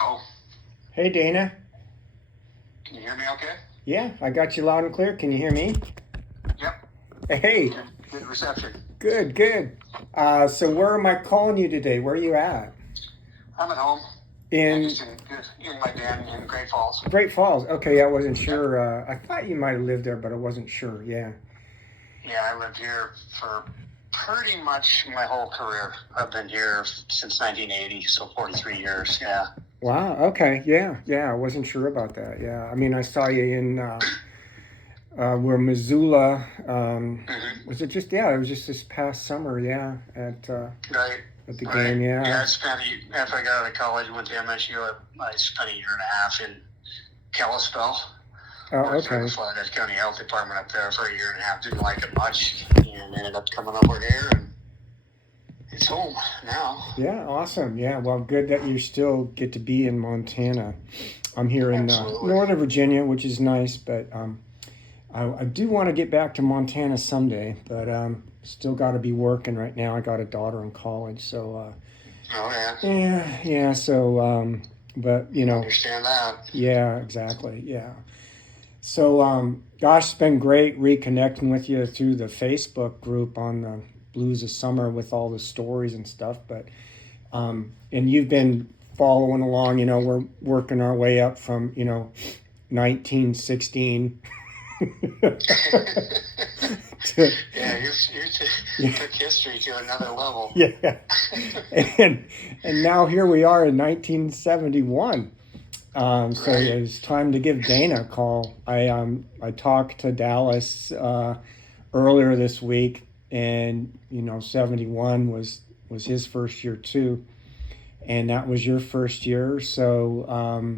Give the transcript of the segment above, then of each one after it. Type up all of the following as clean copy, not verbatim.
Oh, Hey, Dana. can you hear me okay? Yeah, I got you loud and clear. Can you hear me? Yep. Hey, Good reception. good, good. So where am I calling you today? Where are you at? I'm at home. Yeah, In just in my den in Great Falls. Great Falls. Okay, I wasn't Yep. sure. I thought you might have lived there, but I wasn't sure. Yeah. Yeah, I lived here for pretty much my whole career. I've been here since 1980, so 43 years. Yeah. Wow. Okay. Yeah. Yeah. I wasn't sure about that. Yeah. I mean, I saw you in where Missoula. Was it just? Yeah. It was just this past summer. Yeah. Right. At the Right. game. Yeah, Yeah. after I got out of college, went to MSU. I spent a year and a half in Kalispell. Oh. Worked for the Okay. Flathead County Health Department up there for a year and a half. Didn't like it much, and ended up coming over here, and it's home now. Yeah. Awesome. Yeah. Well, good that you still get to be in Montana. I'm here in Absolutely. Northern Virginia, which is nice, but I do want to get back to Montana someday, but still got to be working right now. I got a daughter in college, so Oh yeah. yeah, yeah. So, but Understand that. yeah, exactly, yeah. So, gosh, it's been great reconnecting with you through the Facebook group on the Blues of Summer with all the stories and stuff. But and you've been following along. We're working our way up from 1916 to Yeah, you yeah, took history to another level. yeah, and now here we are in 1971. So Right. it's time to give Dana a call. I talked to Dallas earlier this week, and 71 was his first year too, and that was your first year. So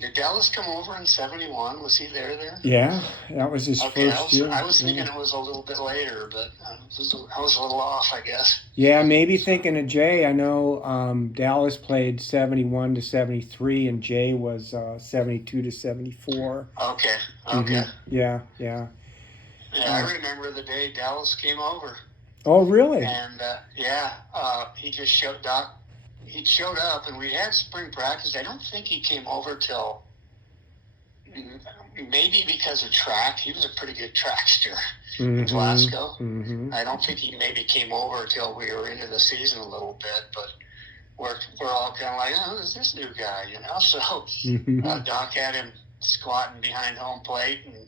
Did Dallas come over in '71? Was he there? yeah, that was his Okay, first year. I was Yeah. thinking it was a little bit later, but I was a little off, I guess. Yeah, maybe So thinking of Jay. I know Dallas played 71 to 73, and Jay was 72 to 74. okay, Mm-hmm. okay. Yeah, yeah. Yeah, Uh, I remember the day Dallas came over, oh, really? and yeah, he just showed Doc. He showed up, and we had spring practice. I don't think he came over till maybe because of track. He was a pretty good trackster in Mm-hmm. Glasgow. Mm-hmm. I don't think he maybe came over till we were into the season a little bit, but we're all kind of like, oh, who's this new guy, So Mm-hmm. Doc had him squatting behind home plate, and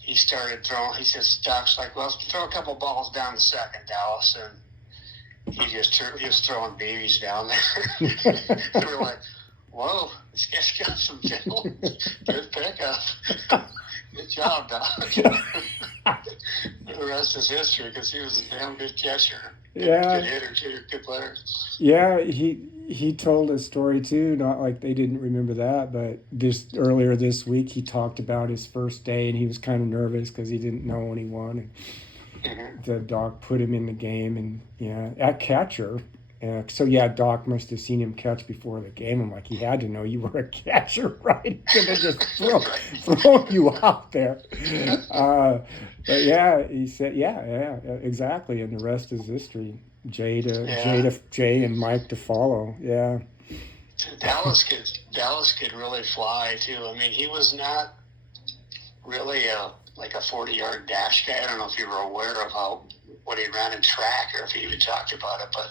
he started throwing. He says, Doc's like, well, throw a couple balls down the second, Dallas, and he was throwing babies down there. And we're like, whoa, this guy's got some film. Good pickup. Good job, Doc. The rest is history because he was a damn good catcher. Good Yeah, hitter, too. Good player. yeah. He told a story too. Not like they didn't remember that, but this earlier this week he talked about his first day, and he was kind of nervous because he didn't know anyone. Mm-hmm. The Doc put him in the game, and yeah, at catcher. So yeah, Doc must have seen him catch before the game. I'm like, he had to know you were a catcher, right? He could have just thrown you out there. Uh, but yeah, he said, yeah, exactly, and the rest is history. Yeah. Jay and Mike to follow. Yeah. Dallas could really fly too. I mean, he was not really like a 40-yard dash guy. I don't know if you were aware of what he ran in track or if he even talked about it, but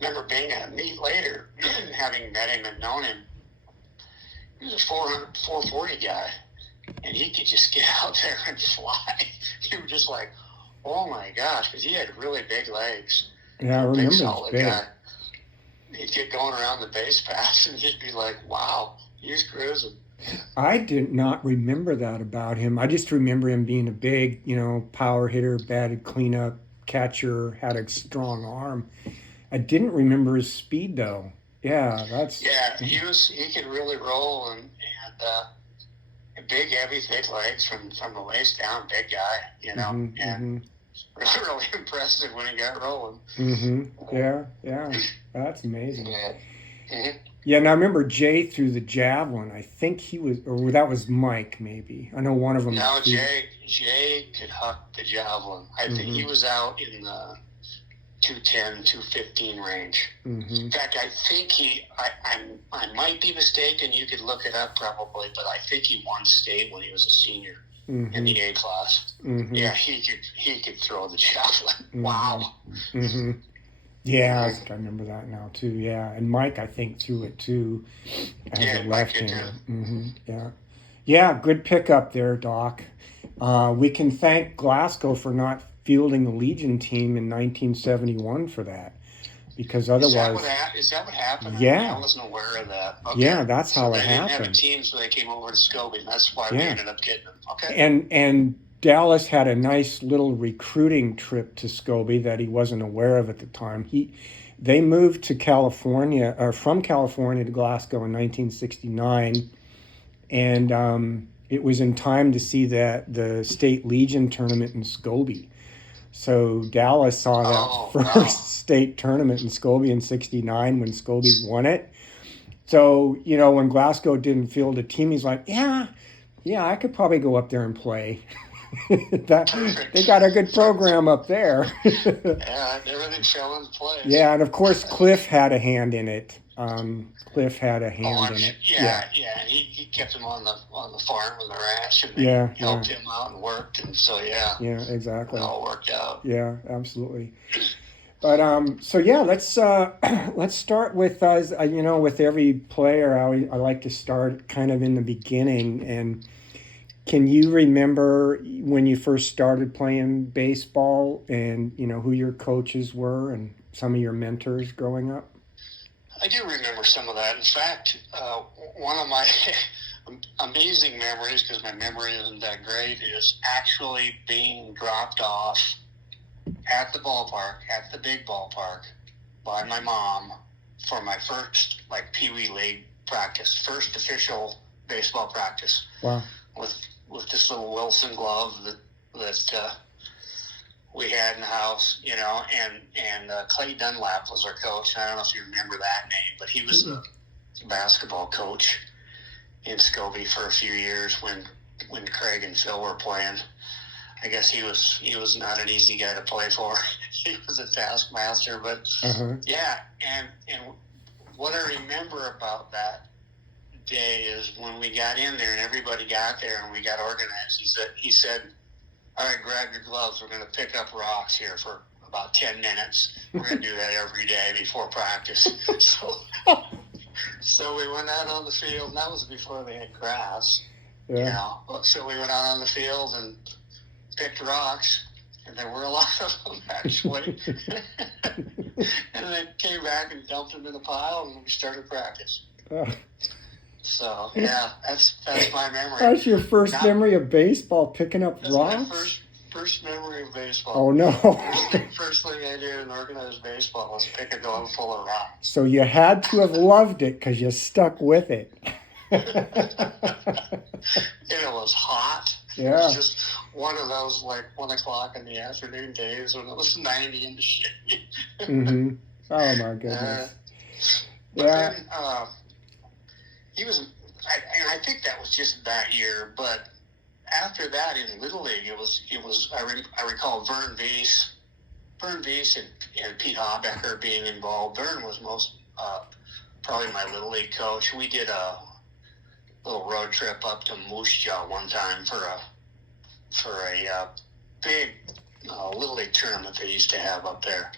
I remember being at a meet later, having met him and known him. He was a 440 guy, and he could just get out there and fly. You were just like, oh my gosh, because he had really big legs. Yeah, I Big, remember it's solid big. guy. He'd get going around the base paths, and you'd be like, wow, he's cruising. I did not remember that about him. I just remember him being a big, power hitter, batted cleanup, catcher, had a strong arm. I didn't remember his speed though. Yeah, that's. Yeah, he could really roll, and big, heavy, thick legs from the waist down, big guy, Mm-hmm, and mm-hmm, really, really impressive when he got rolling. mm-hmm. Yeah, yeah, that's amazing. Yeah. Mm-hmm. Yeah, and I remember Jay threw the javelin. I think he was, or that was Mike, maybe. I know one of them Now threw. Jay could huck the javelin. I think Mm-hmm. he was out in the 210, 215 range. Mm-hmm. In fact, I think I might be mistaken. You could look it up probably, but I think he won state when he was a senior in the A class. Mm-hmm. Yeah, he could throw the javelin. Mm-hmm. Wow. Mm-hmm. Yeah, I think I remember that now too. Yeah, and Mike, I think, threw it too as a left-hander. Mm-hmm. Yeah, yeah, good pickup there, Doc. We can thank Glasgow for not fielding the Legion team in 1971 for that, because otherwise, is that what happened? Yeah, I wasn't aware of that. Okay. Yeah, that's how it happened. They didn't have a happened. team, so they came over to Scobey, and that's why we ended up getting them. Okay. And Dallas had a nice little recruiting trip to Scobey that he wasn't aware of at the time. They moved to California, or from California to Glasgow in 1969, and it was in time to see the State Legion tournament in Scobey. So Dallas saw that first state tournament in Scobey in '69 when Scobey won it. So, when Glasgow didn't field a team, he's like, yeah, I could probably go up there and play. They got a good program up there. Yeah, everything fell in place. Yeah, and of course Cliff had a hand in it. Cliff had a hand in it. Yeah. And he kept him on the farm with the ranch, and helped him out and worked, and so yeah. Yeah, exactly. It all worked out. Yeah, absolutely. But let's start with with every player. I like to start kind of in the beginning. And can you remember when you first started playing baseball, and who your coaches were and some of your mentors growing up? I do remember some of that. In fact, one of my amazing memories, because my memory isn't that great, is actually being dropped off at the ballpark, at the big ballpark, by my mom for my first Pee Wee League practice, first official baseball practice. Wow! With this little Wilson glove that we had in the house, and Clay Dunlap was our coach. I don't know if you remember that name, but he was the basketball coach in Scobey for a few years when Craig and Phil were playing. I guess he was not an easy guy to play for. He was a taskmaster, but yeah. And what I remember about that day is when we got in there and everybody got there and we got organized. He said, "All right, grab your gloves. We're going to pick up rocks here for about 10 minutes. We're going to do that every day before practice." So we went out on the field, and that was before they had grass. Yeah. So we went out on the field and picked rocks, and there were a lot of them actually. And then came back and dumped them in a pile, and we started practice. So yeah, that's my memory. That's your first memory of baseball, picking up rocks? My first memory of baseball. Oh no! First thing I did in organized baseball was pick a glove full of rocks. So you had to have loved it because you stuck with it. And it was hot. Yeah. It was just one of those 1 o'clock in the afternoon days when it was 90 in the shade. Mm-hmm. Oh my goodness. Then, he was, I think that was just that year, but after that in Little League, it was. I recall Vern Weiss and Pete Hobbecker being involved. Vern was probably my Little League coach. We did a little road trip up to Moose Jaw one time for a big Little League tournament they used to have up there.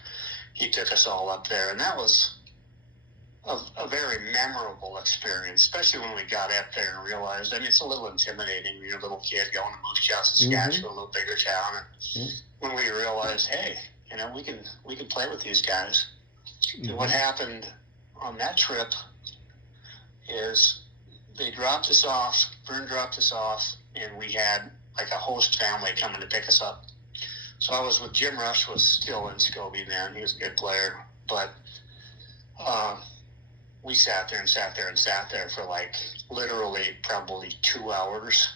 He took us all up there, and that was a very memorable experience, especially when we got up there and realized, it's a little intimidating when you're a little kid going to Moose Jaw, Saskatchewan, a little bigger town, and when we realized, hey, we can play with these guys. And what happened on that trip is they dropped us off, Vern dropped us off, and we had a host family coming to pick us up. So I was with Jim Rush, was still in Scobey then. He was a good player, but we sat there for literally probably 2 hours,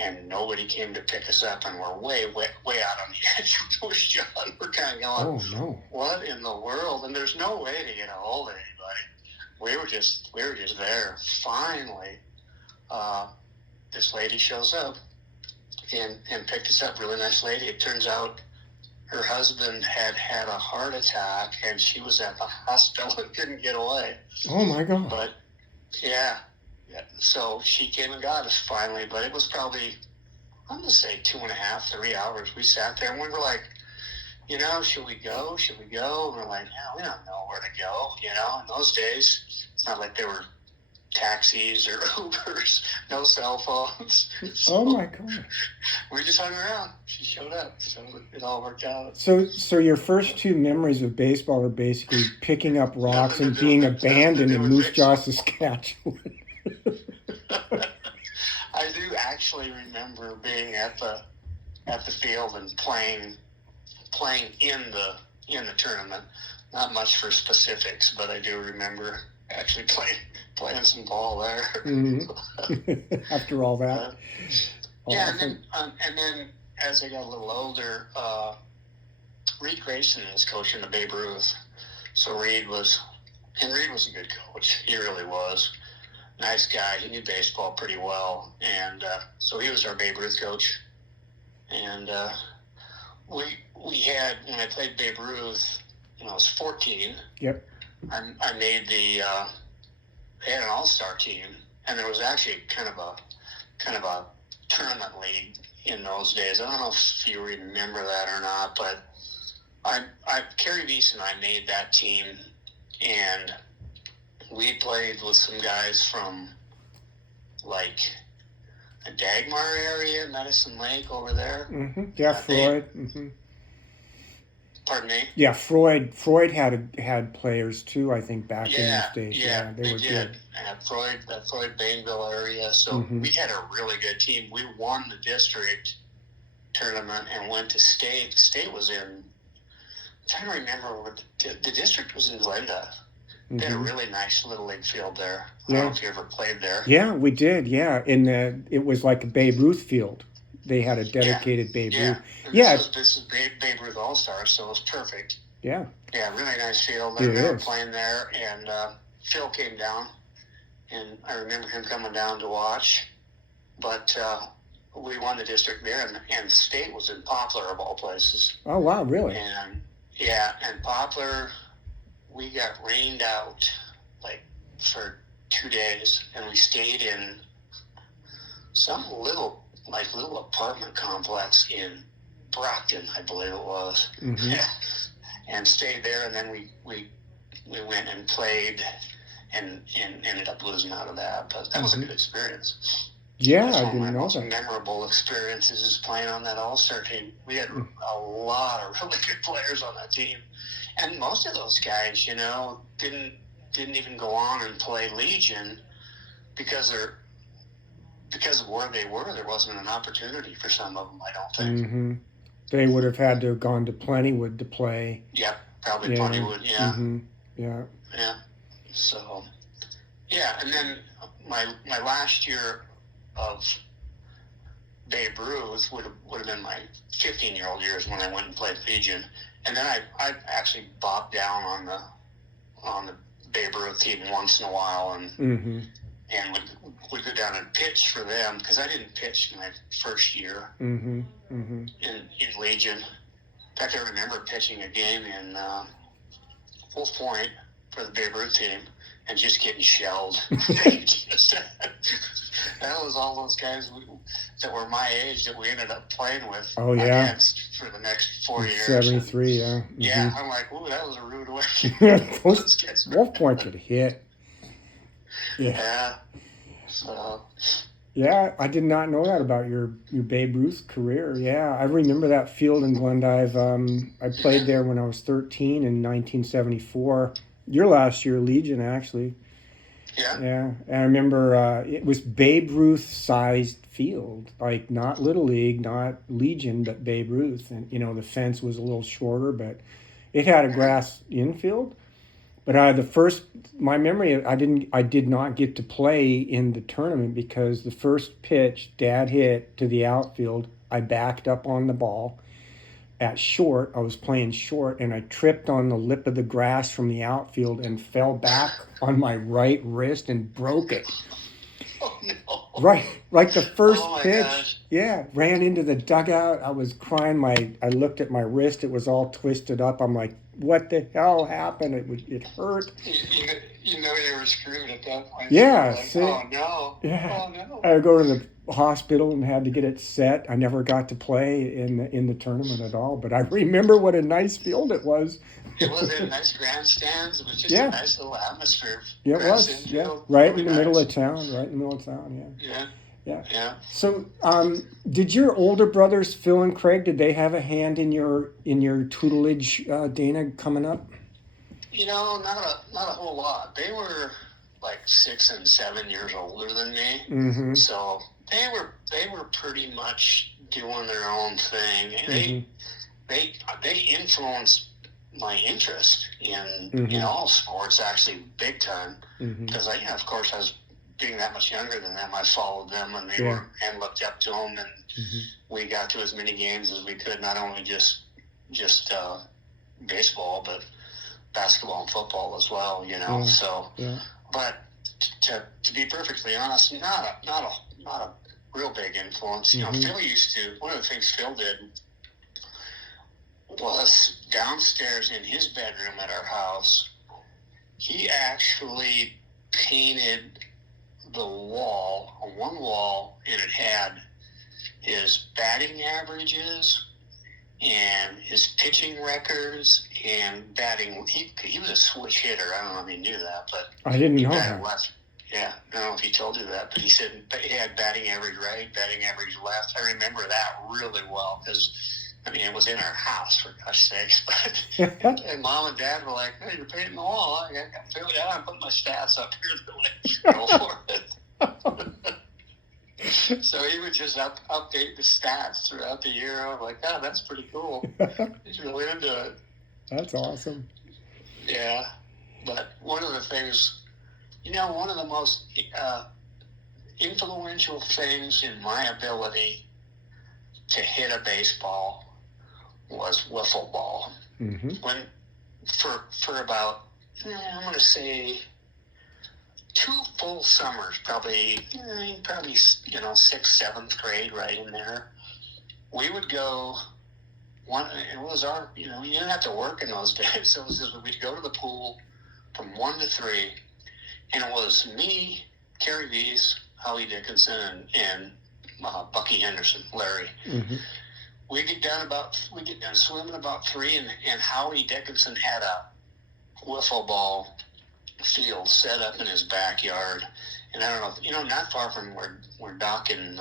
and nobody came to pick us up, and we're way out on the edge of Moose Jaw. We're kind of going, oh no, what in the world? And there's no way to get a hold of anybody. We were just there. Finally, this lady shows up and picked us up. Really nice lady. It turns out her husband had had a heart attack, and she was at the hospital and couldn't get away. Oh my God. But yeah, so she came and got us finally. But it was probably, I'm gonna say 2.5, 3 hours. We sat there and we were like, should we go? Should we go? And we're like, yeah, we don't know where to go. In those days, it's not like there were taxis or Ubers, no cell phones. So Oh my God. we just hung around. She showed up, so it all worked out. So your first two memories of baseball are basically picking up rocks Nothing and to do being with- nothing to abandoned do in with Moose baseball. Jaw, Saskatchewan. I do actually remember being at the field and playing in the tournament. Not much for specifics, but I do remember actually playing some ball there. Mm-hmm. After all that. Yeah, Awesome. and then as I got a little older, Reed Grayson is coaching the Babe Ruth. So Reed was a good coach. He really was. Nice guy. He knew baseball pretty well, and so he was our Babe Ruth coach. And we had, when I played Babe Ruth when I was 14. Yep. I made they had an all-star team, and there was actually kind of a tournament league in those days. I don't know if you remember that or not, but Kerry Weiss and I made that team, and we played with some guys from like the Dagmar area, Medicine Lake over there. Mm-hmm. Yeah, Freud. Mm-hmm. Pardon me? Yeah, Freud had players too, I think, back in Yeah, those days. yeah, they were did. good. At Freud Bainville area. So Mhm. we had a really good team. We won the district tournament and went to state. State was in, I'm trying to remember what the district was in Glenda. They had a Mhm. really nice little league field there. I Yeah. don't know if you ever played there. Yeah, we did. Yeah, it was like a Babe Ruth field. They had a dedicated Babe Yeah. Ruth. And Yeah. This is Babe Ruth All Stars, so it was perfect. Yeah. Yeah, really nice field. I It remember is. playing there, and Phil came down, and I remember him coming down to watch. But we won the district there, and state was in Poplar, of all places. Oh wow, really? And yeah, and Poplar, we got rained out like for 2 days, and we stayed in some little apartment complex in Brockton, I believe it was. Mhm. And stayed there, and then we went and played and ended up losing out of that. But that was a Mhm. good experience. Yeah, That's I one of my didn't know most that. memorable experiences is playing on that All-Star team. We had Mm. a lot of really good players on that team, and most of those guys, didn't even go on and play Legion because of where they were. There wasn't an opportunity for some of them, I don't think. Mhm. They would have had to have gone to Plentywood to play. Yeah, probably Yeah. Plentywood. Yeah. Mhm. Yeah. Yeah. So, yeah, and then my last year of Babe Ruth would have been my 15-year-old years when I went and played Legion, and then I actually bopped down on the Babe Ruth team once in a while, and Mhm. would go down and pitch for them because I didn't pitch my first year Mhm. Mhm. in Legion. In fact, I remember pitching a game in Wolf Point for the Babe Ruth team and just getting shelled. That was all those guys that were my age that we ended up playing with Oh, yeah. against for the next 4 years. 73. Yeah. Yeah, I'm like, ooh, that was a rude way. Mhm. Those guys were- Wolf Point could hit. Yeah. Yeah. So, Yeah, I did not know that about your Babe Ruth career. Yeah, I remember that field in Glendive. I played there when I was 13 in 1974. Your last year, Legion, actually. yeah. Yeah, and I remember it was Babe Ruth sized field, like not Little League, not Legion, but Babe Ruth. And the fence was a little shorter, but it had a grass infield. But my memory, I did not get to play in the tournament because the first pitch Dad hit to the outfield, I backed up on the ball at short. I was playing short, and I tripped on the lip of the grass from the outfield and fell back on my right wrist and broke it. Oh, no. Right, like the first Oh my pitch. gosh. Yeah, ran into the dugout. I was crying. I looked at my wrist. It was all twisted up. I'm like, what the hell happened? It hurt. You know you were screwed at that point. So you're Yeah, like, see, oh no, yeah. oh no. I go to the hospital and had to get it set. I never got to play in the tournament at all, but I remember what a nice field it was. It was in nice grandstands. It was just a Yeah, nice little atmosphere. yeah, it Grass was. Yeah, infield, right really in the middle nice. of town. Right in the middle of town. Yeah. Yeah, Yeah. yeah. So, did your older brothers, Phil and Craig, did they have a hand in your tutelage, Dana, coming up? Not a whole lot. They were like 6 and 7 years older than me, Mm-hmm. so they were pretty much doing their own thing. Mm-hmm. They influenced my interest in Mm-hmm. all sports actually big time Mm-hmm. because of course I was being that much younger than them. I followed them and they Yeah. were and looked up to them, and Mm-hmm. we got to as many games as we could, not only just baseball but basketball and football as well. Yeah. So, Yeah. but to be perfectly honest, not a real big influence. Mm-hmm. Phil used to. One of the things Phil did was downstairs in his bedroom at our house. He actually painted the wall on one wall, and it had his batting averages and his pitching records and batting. He was a switch hitter. I don't know if you knew that, but I didn't he know batted that. left. Yeah, I don't know if he told you that, but he said he had batting average right, batting average left. I remember that really well because, it was in our house, for gosh sakes. But and Mom and Dad were like, "Hey, you're painting the wall." I feel I'm putting my stats up here. They're like, "Go for it." So he would just update the stats throughout the year. I'm like, "Oh, that's pretty cool." He's really into it. That's awesome. Yeah, but one of the things, one of the most influential things in my ability to hit a baseball was wiffle ball. Mm-hmm. When for about I'm going to say 2 full summers, probably 6th, 7th grade, right in there. We would go. It was our, you didn't have to work in those days. So it was just, we'd go to the pool from 1 to 3, and it was me, Kerry Vees, Howie Dickinson, and Bucky Henderson, Larry. Mm-hmm. We get done swimming about 3, and Howie Dickinson had a wiffle ball field set up in his backyard, and I don't know, not far from where Doc and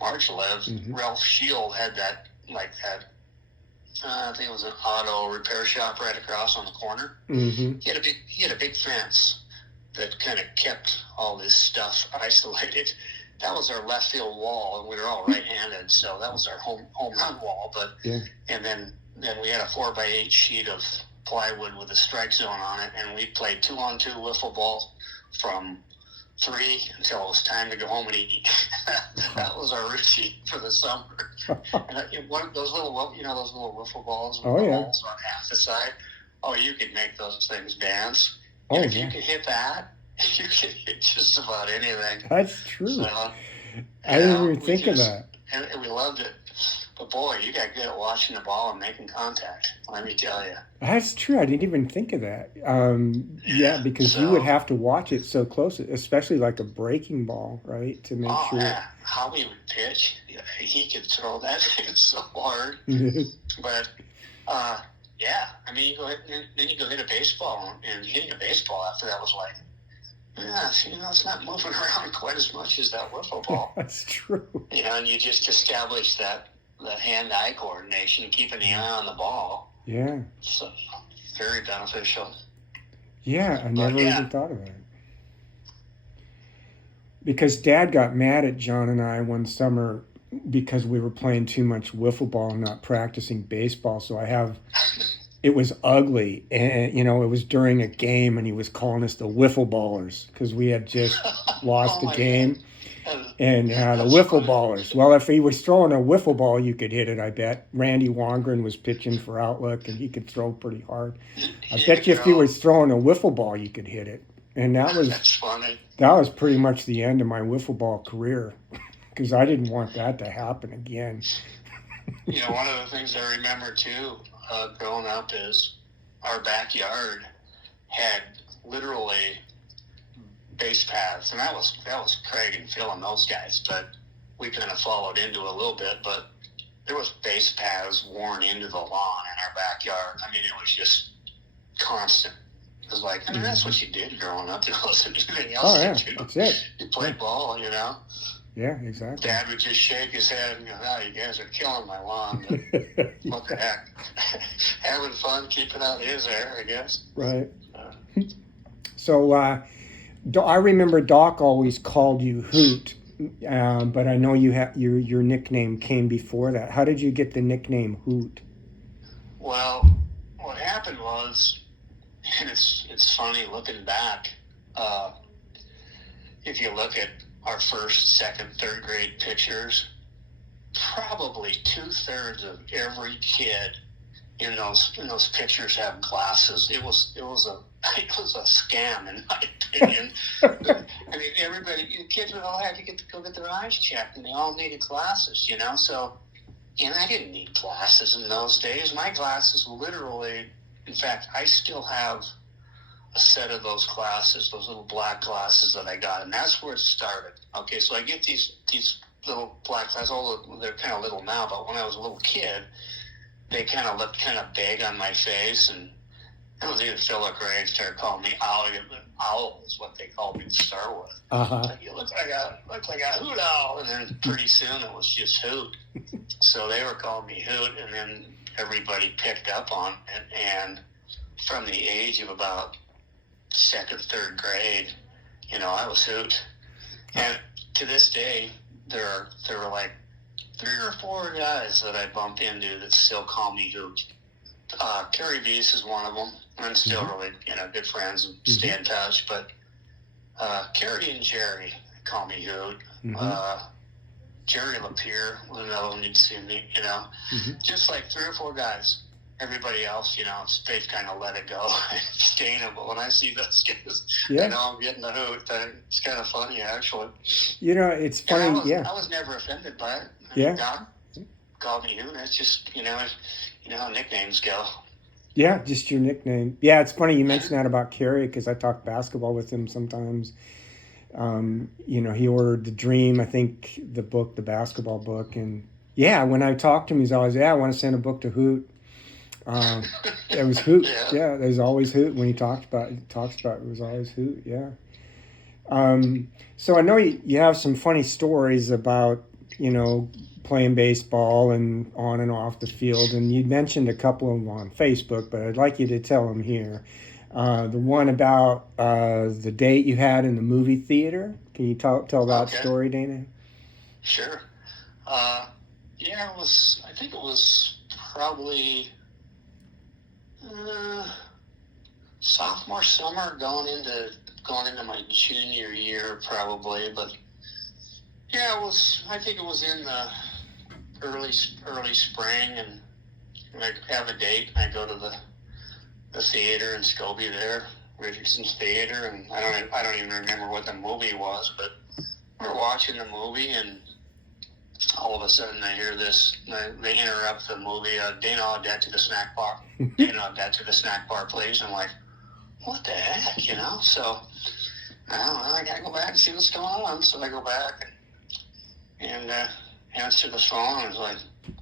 Marge lived. Mm-hmm. Ralph Shield had that. I think it was an auto repair shop right across on the corner. Mm-hmm. He had a big fence that kind of kept all this stuff isolated. That was our left field wall, and we were all right-handed, so that was our home run wall. But Yeah. and then we had a 4x8 sheet of plywood with a strike zone on it, and we played 2-on-2 wiffle ball from 3 until it was time to go home and eat. That was our routine for the summer. And one of those little wiffle balls with the holes on half the side. Oh, you could make those things dance. Oh, and if yeah. you could hit that, you could hit just about anything. That's true. So, I didn't even think of that. And we loved it. But boy, you got good at watching the ball and making contact. Let me tell you. That's true. I didn't even think of that. Yeah, because you would have to watch it so close, especially like a breaking ball, right? To make sure. Yeah. How he would pitch, he could throw that thing so hard. But yeah, you go ahead, then you go hit a baseball, and hitting a baseball after that was like, it's not moving around quite as much as that wiffle ball. That's true. And you just establish that hand-eye coordination, keeping the eye on the ball. Yeah. So very beneficial. Yeah, I never even thought of that. Because Dad got mad at John and I one summer because we were playing too much wiffle ball and not practicing baseball. So it was ugly, and it was during a game, and he was calling us the wiffle ballers because we had just lost a game. God. And the wiffle ballers. Well, if he was throwing a wiffle ball, you could hit it, I bet. Randy Wongren was pitching for Outlook, and he could throw pretty hard. I bet you if he was throwing a wiffle ball, you could hit it. And That's funny. that was pretty much the end of my wiffle ball career because I didn't want that to happen again. One of the things I remember too, growing up, is our backyard had literally base paths, and that was Craig and Phil and those guys, but we kind of followed into it a little bit. But there was base paths worn into the lawn in our backyard. I mean, it was just constant. It was like, I mean, that's what you did growing up. There wasn't anything else to do. That's it. You played ball, Yeah, exactly. Dad would just shake his head and go, "Oh, you guys are killing my lawn." But what the heck? Having fun, keeping out his hair, I guess. Right. So I remember Doc always called you Hoot, but I know your nickname came before that. How did you get the nickname Hoot? Well, what happened was, and it's funny looking back, if you look at our first, second, third grade pictures, probably 2/3 of every kid in those pictures have glasses. It was a scam, in my opinion. I mean, kids would all have to go get their eyes checked, and they all needed glasses, So, and I didn't need glasses in those days. My glasses literally, in fact, I still have a set of those glasses, those little black glasses that I got, and that's where it started. Okay, so I get these little black glasses. They're kind of little now, but when I was a little kid, they kind of looked kind of big on my face, and it was either Phil or Ray started calling me Owl. Owl is what they called me to start with. Like, you look like a hoot owl, and then pretty soon it was just Hoot. So they were calling me Hoot, and then everybody picked up on it, and from the age of about second, third grade, I was Hoot. And to this day, there were like 3 or 4 guys that I bump into that still call me Hoot. Kerry Beese is one of them. I'm still really, good friends and stay in touch. But Kerry and Jerry call me Hoot. Jerry Lapierre was another one you'd see me, Just like 3 or 4 guys. Everybody else, they've kind of let it go. Dana, but when I see those guys, I know I'm getting the Hoot. It's kind of funny, actually. It's funny, I was never offended by it. Doc called me Hoot. It's just, how nicknames go. Yeah, just your nickname. Yeah, it's funny you mentioned that about Kerry because I talk basketball with him sometimes. He ordered The Dream, I think the basketball book. And when I talk to him, he's always, I want to send a book to Hoot. It was Hoot. Yeah, there's always Hoot when he talks about it. It was always Hoot. Yeah. So I know you have some funny stories about playing baseball and on and off the field, and you mentioned a couple of them on Facebook, but I'd like you to tell them here. The one about the date you had in the movie theater. Can you tell that story, Dana? Sure. It was. I think it was probably sophomore summer, going into my junior year, probably. But it was. I think it was in the early spring, and I have a date. And I go to the theater in Scobey there, Richardson's Theater, and I don't even remember what the movie was, but we're watching the movie, and all of a sudden I hear this. They interrupt the movie. Dana Audet to the snack bar. Dana Audet to the snack bar, please. I'm like, what the heck, So I gotta go back and see what's going on. So I go back and answer the phone. And it's like,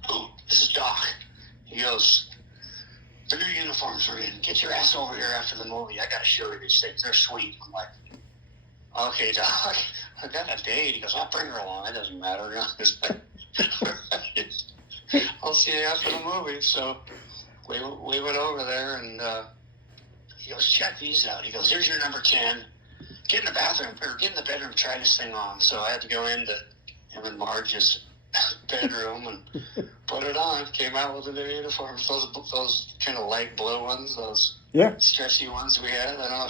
"Oh, this is Doc." He goes, "The new uniforms are in. Get your ass over here after the movie. I gotta show you these things. They're sweet." I'm like, "Okay, Doc, I got a date." He goes, "I'll bring her along. It doesn't matter." I'll see you after the movie. So we went over there, and he goes, "Check these out." He goes, "Here's your number 10. Get in the bathroom, or get in the bedroom, try this thing on." So I had to go into him and Marge's bedroom and put it on. Came out with the new uniforms, those kind of light blue ones, those stretchy ones we had. I don't know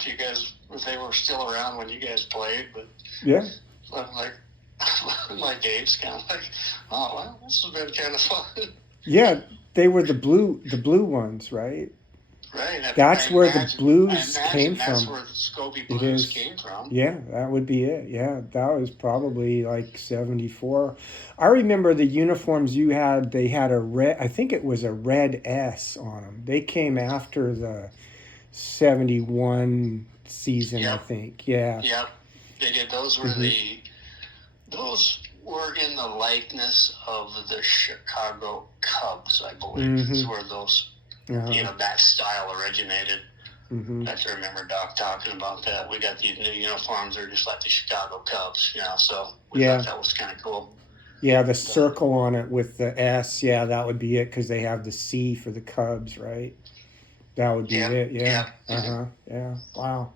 if they were still around when you guys played, but I'm like, my Dave's kind of like, "Oh, well, this has been kind of fun." Yeah, they were the blue ones, right? Right. That's where the I blues imagine came that's from. where the Scobey It Blues is. came from. Yeah, that would be it. Yeah, that was probably like 74. I remember the uniforms you had, they had a red, I think it was a red S on them. They came after the 71 season, I Yep. think. Yeah. Yep. They did. Hmm. Those were in the likeness of the Chicago Cubs, I believe. Is Hmm. where those, Uh-huh. that style originated. Hmm. I can remember Doc talking about that. We got these new uniforms. They're just like the Chicago Cubs, so we thought Yeah. that was kind of cool. Yeah, the But circle on it with the S. Yeah, that would be it because they have the C for the Cubs, right? That would be yeah, it. Yeah. yeah. Uh-huh. Yeah. Wow.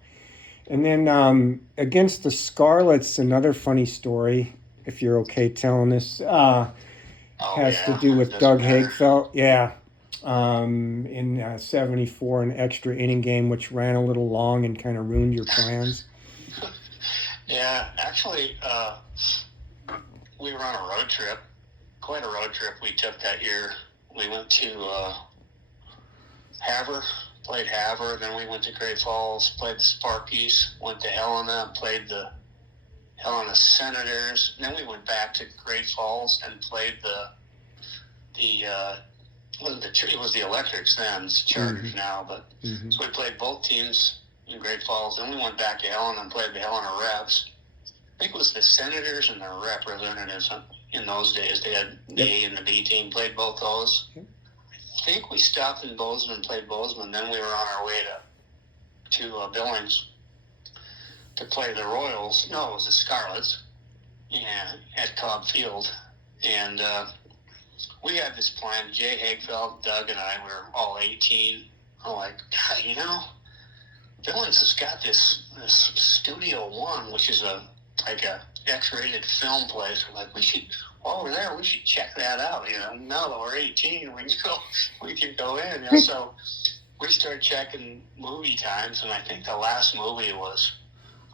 And then against the Scarlets, another funny story, if you're okay telling this, Oh has to yeah, do it with doesn't Doug matter. Hagfeldt. Yeah. In 74, an extra inning game, which ran a little long and kind of ruined your plans. Yeah, actually, we were on a road trip. Quite a road trip we took that year. We went to Havre, played Havre, then we went to Great Falls, played the Sparkies, went to Helena, played the Helena Senators, and then we went back to Great Falls and played it was the Electrics then, it's Chargers Mm-hmm. now, but Mm-hmm. so we played both teams in Great Falls, then we went back to Helena and played the Helena Revs. I think it was the Senators and the Representatives in those days. They had the Yep. A and the B team, played both those. Yep. I think we stopped in Bozeman, played Bozeman, then we were on our way to Billings to play the Royals. No, it was the Scarlets, at Cobb Field. And we had this plan. Jay Hagfeldt, Doug, and I were all 18. I'm like, God, Billings has got this Studio One, which is a X-rated film place. We're like, while we're there, we should check that out. Now that we're 18, we can go in. So we started checking movie times, and I think the last movie was,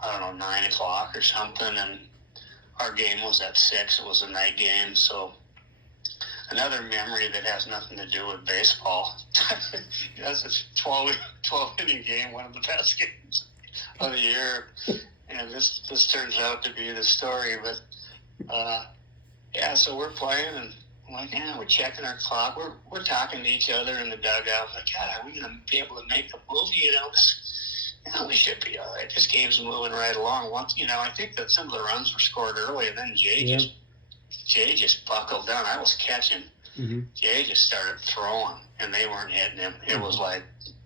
I don't know, 9 o'clock or something, and our game was at 6. It was a night game, so another memory that has nothing to do with baseball. That's a 12 inning game, one of the best games of the year, and this turns out to be the story. But so we're playing, and I'm like, we're checking our clock. We're talking to each other in the dugout. Like, God, are we going to be able to make the movie? We should be all right. This game's moving right along. Once, I think that some of the runs were scored early, and then Jay just buckled down. I was catching. Mm-hmm. Jay just started throwing, and they weren't hitting him. It was like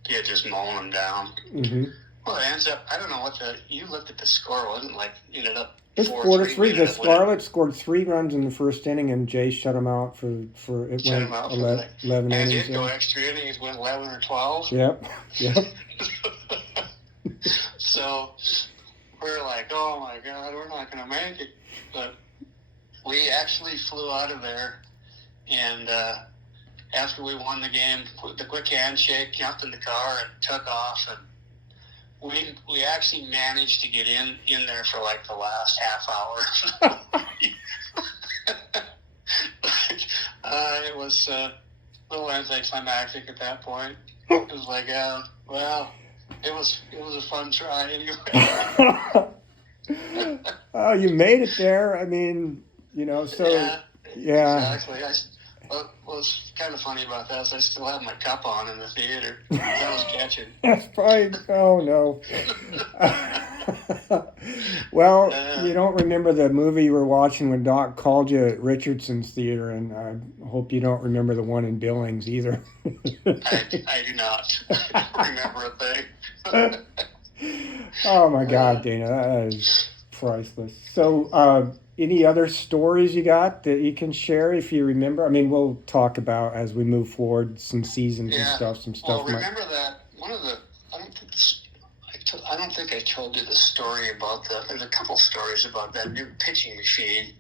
he had just mowing them down. Mm-hmm. Well, it ends up, I don't know you looked at the score. It wasn't like it ended up It's 4-3. The Scarlets scored 3 runs in the first inning, and Jay shut them out for it shut went him out 11 and innings. it did go extra innings, went 11 or 12. Yep. So we're like, oh my God, we're not going to make it. But we actually flew out of there, and after we won the game, the quick handshake, jumped in the car, and took off. And we actually managed to get in there for like the last half hour. It was a little anticlimactic at that point. It was like, well, it was a fun try anyway. Oh, you made it there. I mean, so yeah. Exactly. What was kind of funny about that is I still have my cup on in the theater. I was catching. That's fine. Oh no. Well, you don't remember the movie you were watching when Doc called you at Richardson's Theater, and I hope you don't remember the one in Billings either. I do not remember a thing. Oh my God, Dana, that is priceless. So, any other stories you got that you can share if you remember? I mean, we'll talk about as we move forward some seasons and stuff. Some stuff. Well, remember that one of the I don't think I told you the story about there's a couple stories about that new pitching machine,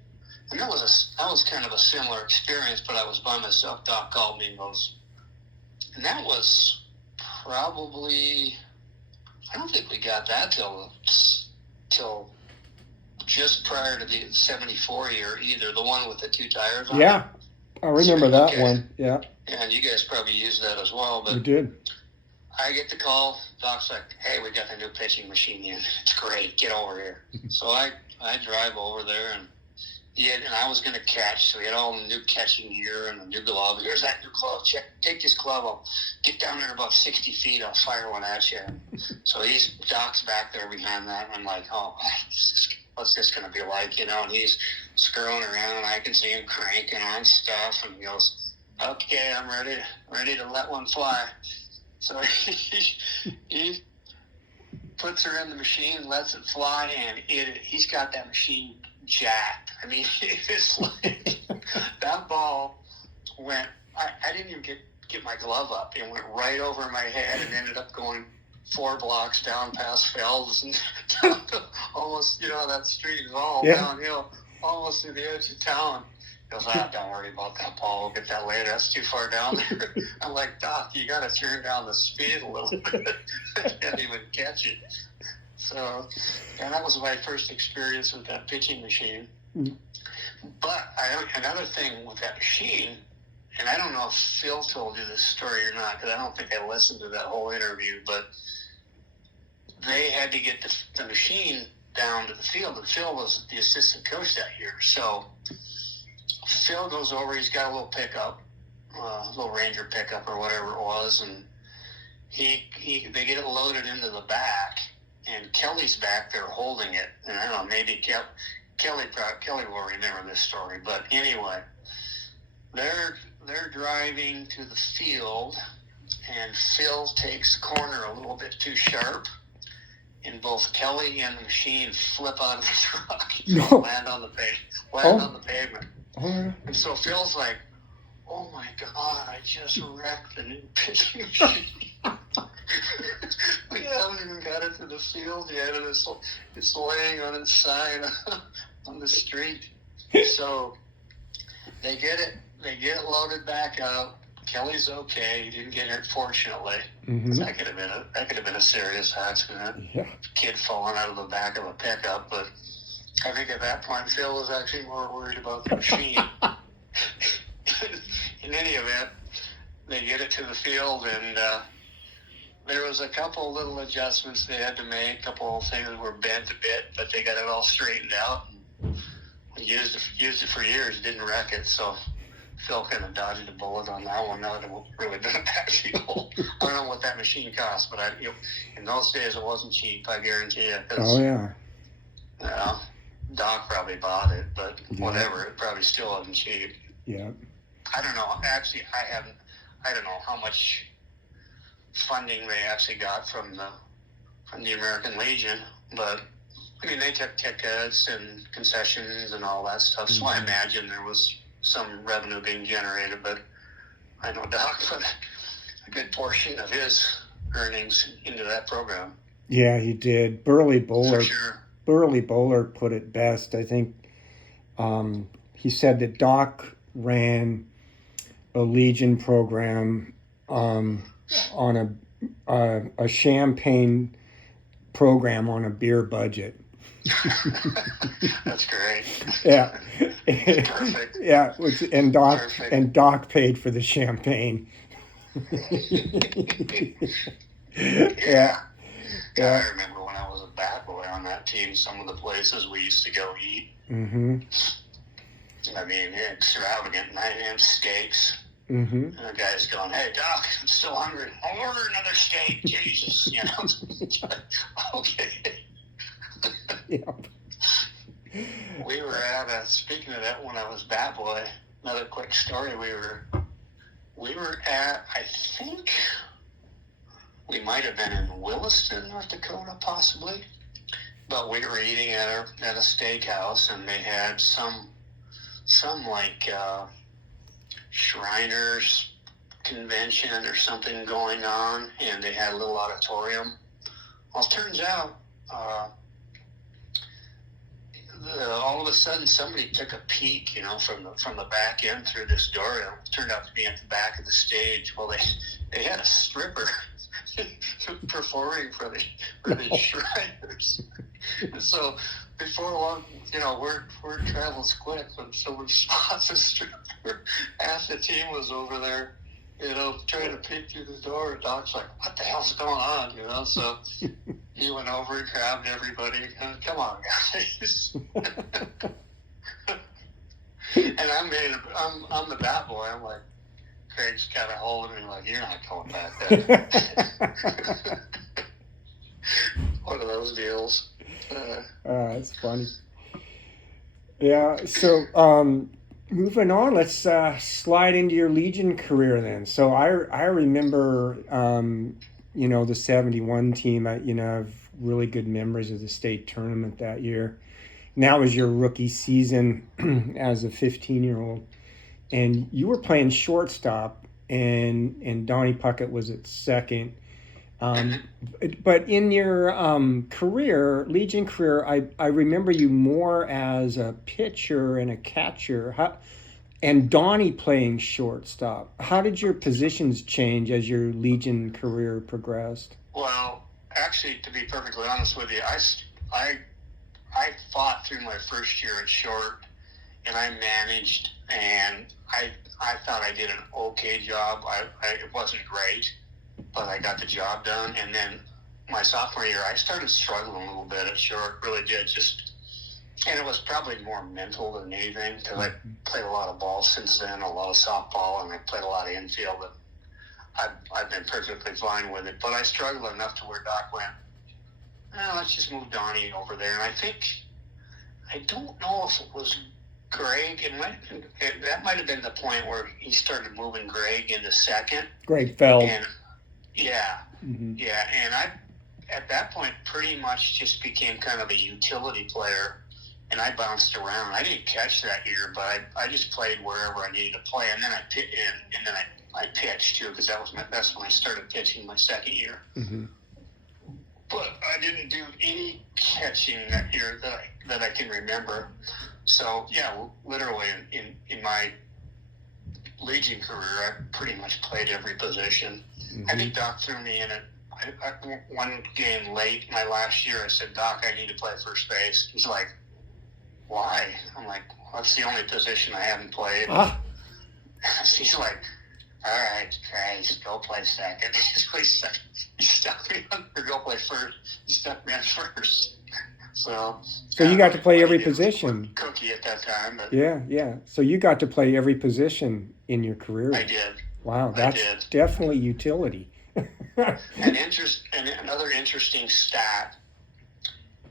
and that was kind of a similar experience, but I was by myself. Doc called me and goes, and that was probably, I don't think we got that till just prior to the 74 year either, the one with the 2 tires on it. Yeah, I remember that one. Yeah. And you guys probably used that as well, but we did. I get the call. Doc's like, hey, we got the new pitching machine in. It's great. Get over here. So I drive over there, and I was going to catch. So he had all the new catching gear and the new glove. Here's that new glove. Take this glove. I'll get down there about 60 feet. I'll fire one at you. So Doc's back there behind that. And I'm like, oh, what's this going to be like? And he's screwing around, and I can see him cranking on stuff. And he goes, okay, I'm ready to let one fly. So he puts her in the machine, lets it fly, and he's got that machine jacked. I mean, it's like that ball went. I didn't even get my glove up. It went right over my head and ended up going 4 blocks down past Fells and down to almost, that street is all downhill, almost to the edge of town. He goes, don't worry about that, Paul. We'll get that later. That's too far down there. I'm like, Doc, you got to turn down the speed a little bit. I can't even catch it. So, and that was my first experience with that pitching machine. Mm-hmm. But another thing with that machine, and I don't know if Phil told you this story or not, because I don't think I listened to that whole interview, but they had to get the machine down to the field, and Phil was the assistant coach that year. So Phil goes over, he's got a little pickup, a little Ranger pickup or whatever it was, and they get it loaded into the back, and Kelly's back there holding it. And I don't know, maybe Kelly will remember this story, but anyway, they're driving to the field, and Phil takes the corner a little bit too sharp, and both Kelly and the machine flip out of the truck and land on the pavement. Oh. And so Phil's like, oh my God, I just wrecked the new pitching machine. We haven't even got it to the field yet, and it's laying on its side on the street. So they get it loaded back up. Kelly's okay. He didn't get hurt, fortunately. Mm-hmm. That could have been a serious accident. Yeah. Kid falling out of the back of a pickup, but I think at that point Phil was actually more worried about the machine. In any event, they get it to the field, and there was a couple little adjustments they had to make. A couple of things were bent a bit, but they got it all straightened out. And used it for years, didn't wreck it. So Phil kind of dodged a bullet on that one. That would have really been a bad deal. I don't know what that machine cost, but in those days it wasn't cheap, I guarantee you. Oh, yeah. Doc probably bought it, but whatever, it probably still wasn't cheap. Yeah. I don't know. Actually, I don't know how much funding they actually got from the American Legion, but I mean, they took tickets and concessions and all that stuff, so I imagine there was some revenue being generated, but I know Doc put a good portion of his earnings into that program. Yeah, he did. Burl Bowler. For sure. Burl Bowler put it best. I think he said that Doc ran a Legion program on a champagne program on a beer budget. That's great. Yeah. Perfect. Yeah, Doc paid for the champagne. Yeah. I remember when I was a bat boy on that team, some of the places we used to go eat. Mm-hmm. I mean, extravagant 9 a.m. steaks. Mm-hmm. And the guy's going, hey, Doc, I'm still hungry. I'll order another steak, Jesus. Okay. Yeah. We were at speaking of that when I was bat boy, another quick story. We were at, I think we might have been in Williston, North Dakota, possibly. But we were eating at a steakhouse, and they had some like Shriners convention or something going on, and they had a little auditorium. Well, it turns out all of a sudden somebody took a peek, from the back end through this door. It turned out to be at the back of the stage. Well, they had a stripper performing for the Shriners. So before long, word travels quick. When someone spots a stripper, half the team was over there, trying to peek through the door. Doc's like, what the hell's going on, So he went over and grabbed everybody. Come on, guys. And I'm the bat boy. I'm like, Craig's kind of holding me like, you're not going back there. One of those deals. It's funny. Yeah, so moving on, let's slide into your Legion career then. So I remember, the 71 team. I have really good memories of the state tournament that year. And that was your rookie season as a 15-year-old. And you were playing shortstop, and Donnie Puckett was at second. But in your Legion career, I remember you more as a pitcher and a catcher, and Donnie playing shortstop. How did your positions change as your Legion career progressed? Well, actually, to be perfectly honest with you, I fought through my first year at short, and I managed, and I thought I did an okay job. It wasn't great, but I got the job done. And then my sophomore year, I started struggling a little bit at short, really did. And it was probably more mental than anything, because I played a lot of ball since then, a lot of softball, and I played a lot of infield. And I've been perfectly fine with it, but I struggled enough to where Doc went, let's just move Donnie over there. And I don't know if it was Greg. That might have been the point where he started moving Greg into second. Greg Feld. And and I, at that point, pretty much just became kind of a utility player, and I bounced around. I didn't catch that year, but I just played wherever I needed to play, and then I pitched too, because that's when I started pitching my second year. Mm-hmm. But I didn't do any catching that year that I can remember. So literally in my Legion career, I pretty much played every position. Mm-hmm. I think Doc threw me in it. One game late my last year, I said, Doc, I need to play first base. He's like, why? I'm like, well, that's the only position I haven't played. He's like, all right, Christ, go play second. He stuck me on, or go play first. He stuck me on first. So you got to play every position. Cookie at that time. But yeah. So you got to play every position in your career. I did. Wow, that's definitely utility. And another interesting stat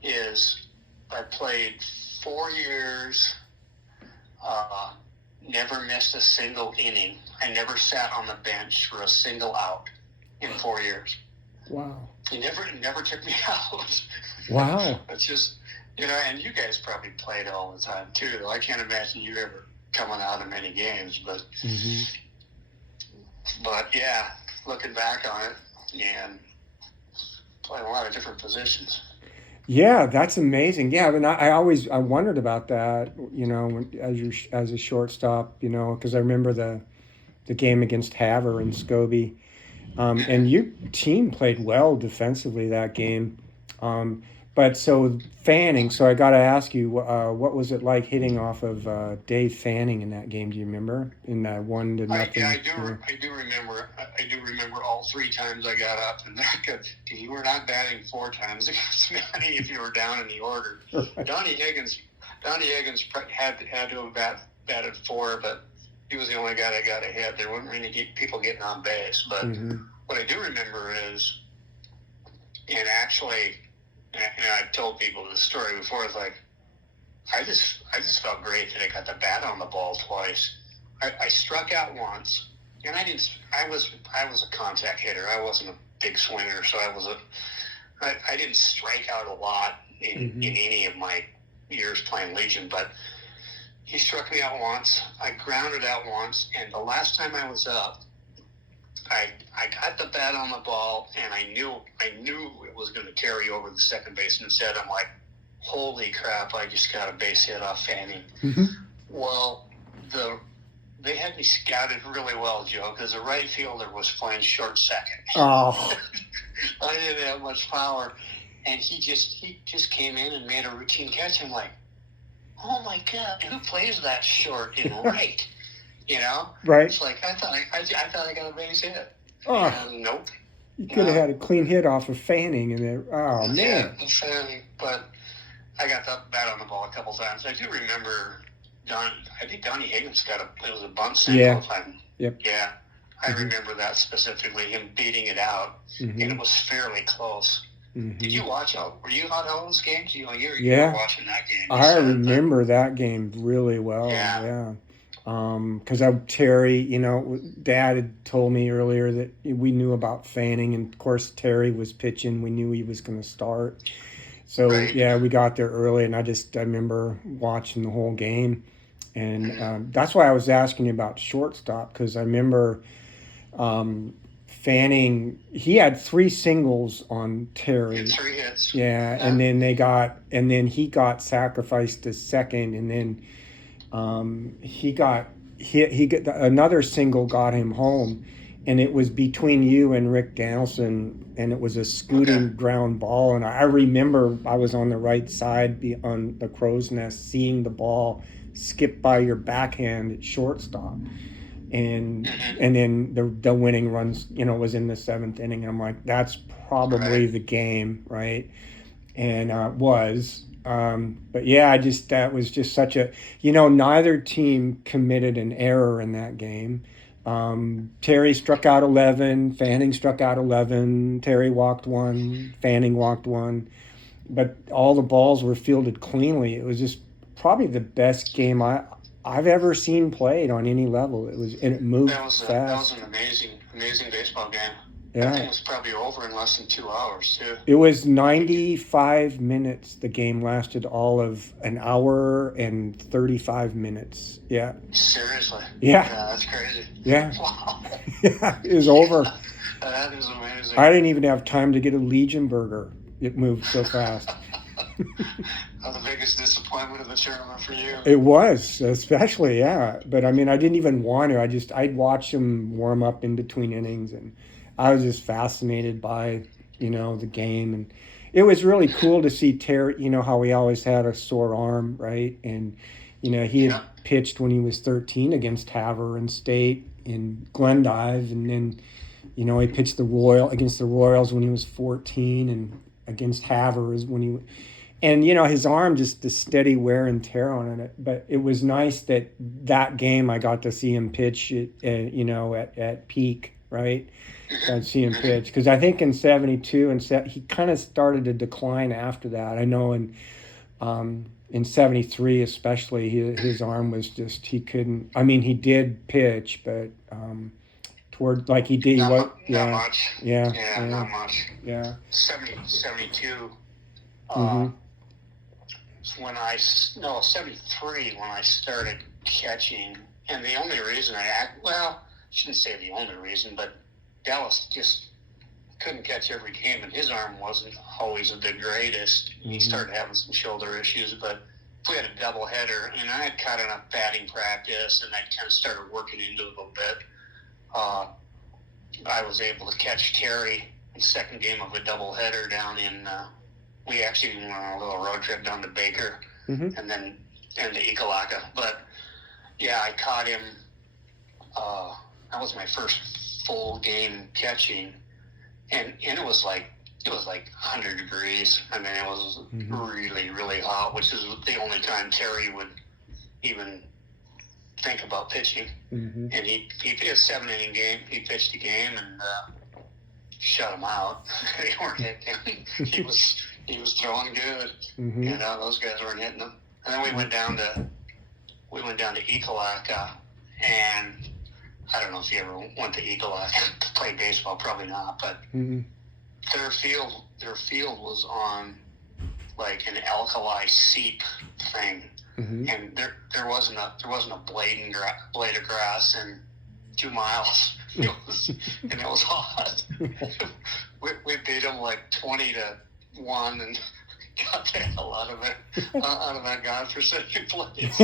is I played 4 years, never missed a single inning. I never sat on the bench for a single out in 4 years. Wow. He never took me out. Wow. It's just, and you guys probably played all the time too. I can't imagine you ever coming out of many games, but yeah, looking back on it, and playing a lot of different positions. Yeah, that's amazing. Yeah, but I wondered about that, as a shortstop, because I remember the game against Haver and Scobey. And your team played well defensively that game. But so Fanning, so I got to ask you, what was it like hitting off of Dave Fanning in that game? Do you remember? In that 1-0? I do remember. I do remember all 3 times I got up, and you were not batting 4 times against Manny if you were down in the order. Right. Donnie Higgins had to have batted 4, but he was the only guy that got a hit. There weren't many people getting on base. But what I do remember is, and actually, I've told people this story before, it's like, I just felt great that I got the bat on the ball twice. I struck out once, and I was a contact hitter. I wasn't a big swinger, so I didn't strike out a lot in any of my years playing Legion, but he struck me out once. I grounded out once, and the last time I was up, I got the bat on the ball, and I knew it was going to carry over the second baseman. Instead, I'm like, holy crap, I just got a base hit off Fanning. Mm-hmm. Well, they had me scouted really well, Joe, because the right fielder was playing short second. Oh. I didn't have much power. And he just came in and made a routine catch. I'm like, oh my God, who plays that short in right? You know, Right. it's like I thought I got a base hit. Oh, And nope. you could have had a clean hit off of Fanning, and then oh Yeah, man. but I got that bat on the ball a couple times. I do remember I think Donnie Higgins it was a bunt single. Yeah. Yep. Yeah. I remember that specifically, him beating it out, and it was fairly close. Did you watch? Were you on all those games? You were watching that game. I remember that game really well. Yeah. Because Terry, Dad had told me earlier that we knew about Fanning, and of course Terry was pitching. We knew he was going to start. So yeah, we got there early, and I remember watching the whole game, and that's why I was asking you about shortstop, because I remember Fanning, he had 3 singles on Terry. He had 3 hits. Yeah, and then he got sacrificed to second, and then he got another single got him home, and it was between you and Rick Danielson, and it was a scooting ground ball, and I remember I was on the right side on the crow's nest, seeing the ball skip by your backhand at shortstop. And then the winning runs, was in the 7th inning. I'm like, that's probably the game, right? And was. But yeah, that was just such a, neither team committed an error in that game. Terry struck out 11, Fanning struck out 11, Terry walked 1, Fanning walked 1. But all the balls were fielded cleanly. It was just probably the best game I've ever seen played on any level. And it moved fast. That was an amazing baseball game. Yeah. I think it was probably over in less than 2 hours too. It was 95 minutes. The game lasted all of an hour and 35 minutes. Yeah. Seriously? Yeah. That's crazy. Yeah. Wow. Yeah, it was over. That is amazing. I didn't even have time to get a Legion burger. It moved so fast. The biggest disappointment of the tournament for you. It was, especially, yeah. But I mean, I didn't even want to. I'd watch them warm up in between innings, and I was just fascinated by, the game. And it was really cool to see Terry, how he always had a sore arm, right? And, he had pitched when he was 13 against Havre and State in Glendive, and then, he pitched against the Royals when he was 14, and against Havre is when he. And, his arm, just the steady wear and tear on it. But it was nice that game I got to see him pitch, at peak, right? I'd see him pitch. Because I think in 72, he kind of started to decline after that. I know in 73 especially, his arm was just, he couldn't, he did pitch, but toward, like he did. Not much. Yeah. Not much. Yeah. 72. 73 when I started catching, and the only reason I shouldn't say the only reason, but Dallas just couldn't catch every game, and his arm wasn't always the greatest. He started having some shoulder issues, but if we had a doubleheader, and I had caught enough batting practice, and I kind of started working into it a little bit, I was able to catch Terry in the second game of a doubleheader down in we actually went on a little road trip down to Baker and then to Ekalaka. But yeah, I caught him. That was my first full game catching, and it was like 100 degrees. I mean, it was really, really hot, which is the only time Terry would even think about pitching. And he did a 7-inning game. He pitched a game and shut him out. They weren't hitting him. He was throwing good. Those guys weren't hitting him. And then we went down to Ekalaka, and I don't know if you ever went to Ekalaka to play baseball. Probably not, but their field was on like an alkali seep thing, and there wasn't a blade of grass in 2 miles. It was hot. we beat them like 20-1 and got the hell out of that godforsaken place.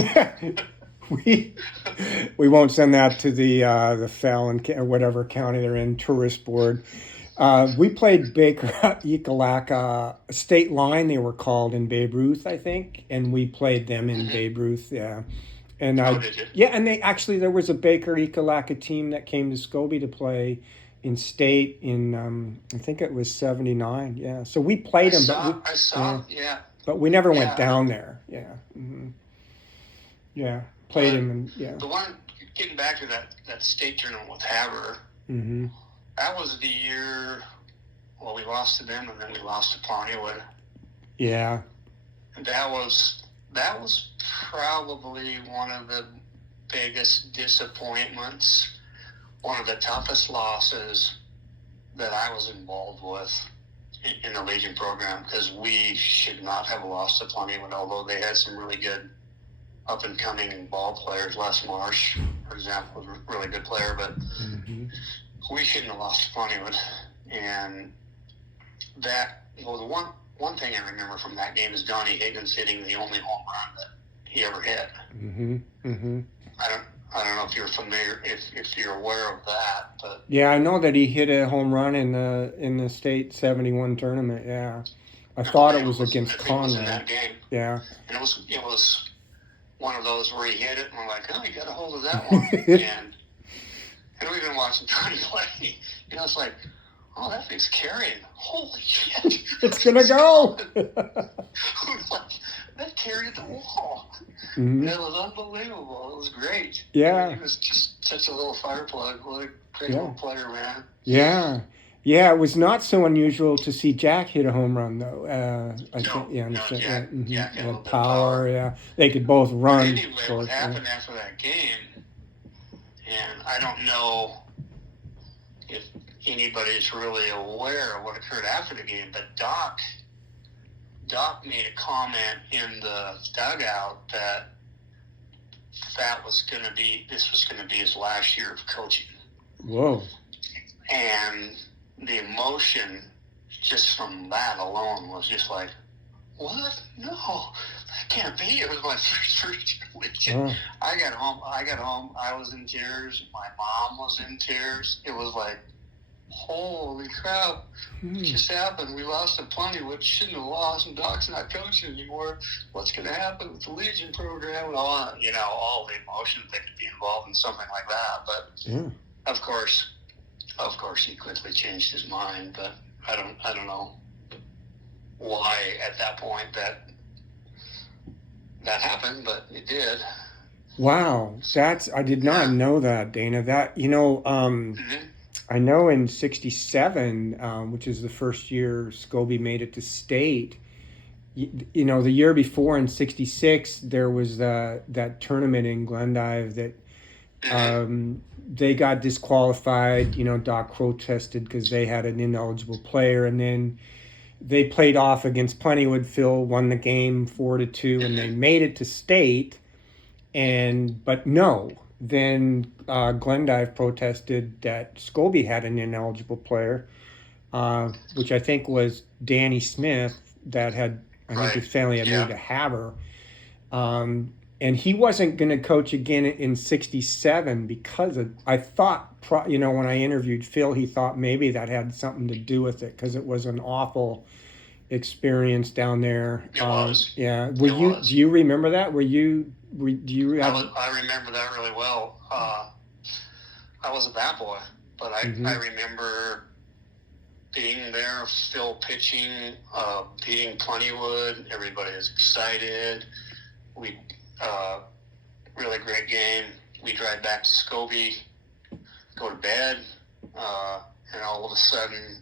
we won't send that to the Fallon or whatever county they're in, tourist board. We played Baker Ekalaka State Line, they were called, in Babe Ruth, I think, and we played them in Babe Ruth, yeah. And Oh, did you? yeah, and there was a Baker Ekalaka team that came to Scobey to play in state in I think it was '79. Yeah, so we played them, I yeah, saw, yeah, but we never went yeah, down there. Yeah, yeah, played but him, and yeah. the one, getting back to that state tournament with Haver, Mm-hmm. that was the year, well, we lost to them and then we lost to Pontywood. Yeah. And that was probably one of the biggest disappointments, one of the toughest losses that I was involved with in the Legion program, because we should not have lost to Pontywood, although they had some really good up-and-coming ball players. Les Marsh, for example, was a really good player, but we shouldn't have lost to Pontywood. And the one thing I remember from that game is Donnie Higgins hitting the only home run that he ever hit. I don't know if you're familiar, if you're aware of that, but yeah, I know that he hit a home run in the state '71 tournament. Yeah, I thought it was against Conway. It was in that game. Yeah, and it was one of those where he hit it, and we're like, oh, he got a hold of that one. and we've been watching Donnie play. It's like, oh, that thing's carrying. Holy shit. It's going to go. Like, that carried the wall. Mm-hmm. It was unbelievable. It was great. Yeah. He was just such a little fire plug. What a great little player, man. Yeah. Yeah, it was not so unusual to see Jack hit a home run, though. Jack had power. Yeah, they could both run. But anyway, what happened after that game, and I don't know if anybody's really aware of what occurred after the game, but Doc made a comment in the dugout that this was going to be his last year of coaching. Whoa. And the emotion just from that alone was just like, what? No, that can't be. It was my first year. I got home. I was in tears. My mom was in tears. It was like, holy crap, what just happened? We lost to Pontywood. Shouldn't have lost, and Doc's not coaching anymore. What's going to happen with the Legion program? And all the emotions that could be involved in something like that. But of course, he quickly changed his mind. But I don't know why at that point that happened, but it did. Wow, I did not know that, Dana. That I know in '67, which is the first year Scobey made it to state. The year before in '66, there was that tournament in Glendive that they got disqualified. Doc protested because they had an ineligible player, and then they played off against Pontywood. Phil won the game 4-2, and they made it to state. But no. Then Glendive protested that Scobey had an ineligible player, which I think was Danny Smith, that had, I think his family had moved to Haver. And he wasn't going to coach again in '67 because I thought, when I interviewed Phil, he thought maybe that had something to do with it because it was an awful experience down there. It was. Yeah. Do you remember that? Do you have... I remember that really well. I was a bad boy, but I remember being there, Phil pitching, beating Pontywood. Everybody was excited. We really great game. We drive back to Scobey, go to bed, and all of a sudden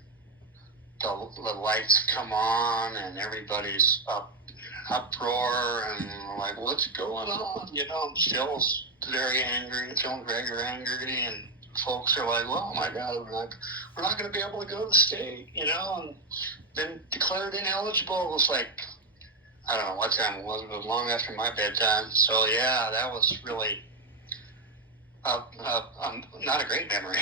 the lights come on and everybody's uproar and like, what's going on? Phil's very angry, Phil and Greg are angry, and folks are like, well, oh my God, we're not going to be able to go to state, and then declared ineligible. It was like, I don't know what time it was long after my bedtime. So yeah, that was really not a great memory.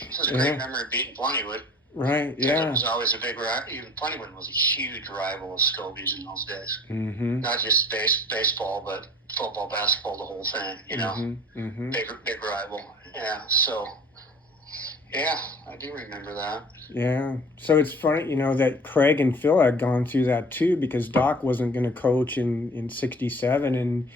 It was a great memory of beating Pontywood. Right, yeah. It was always a big rival. Even Pontywood was a huge rival of Scobey's in those days. Not just baseball, but football, basketball, the whole thing, Big rival. Yeah, so, yeah, I do remember that. Yeah, so it's funny, that Craig and Phil had gone through that too, because Doc wasn't going to coach in '67,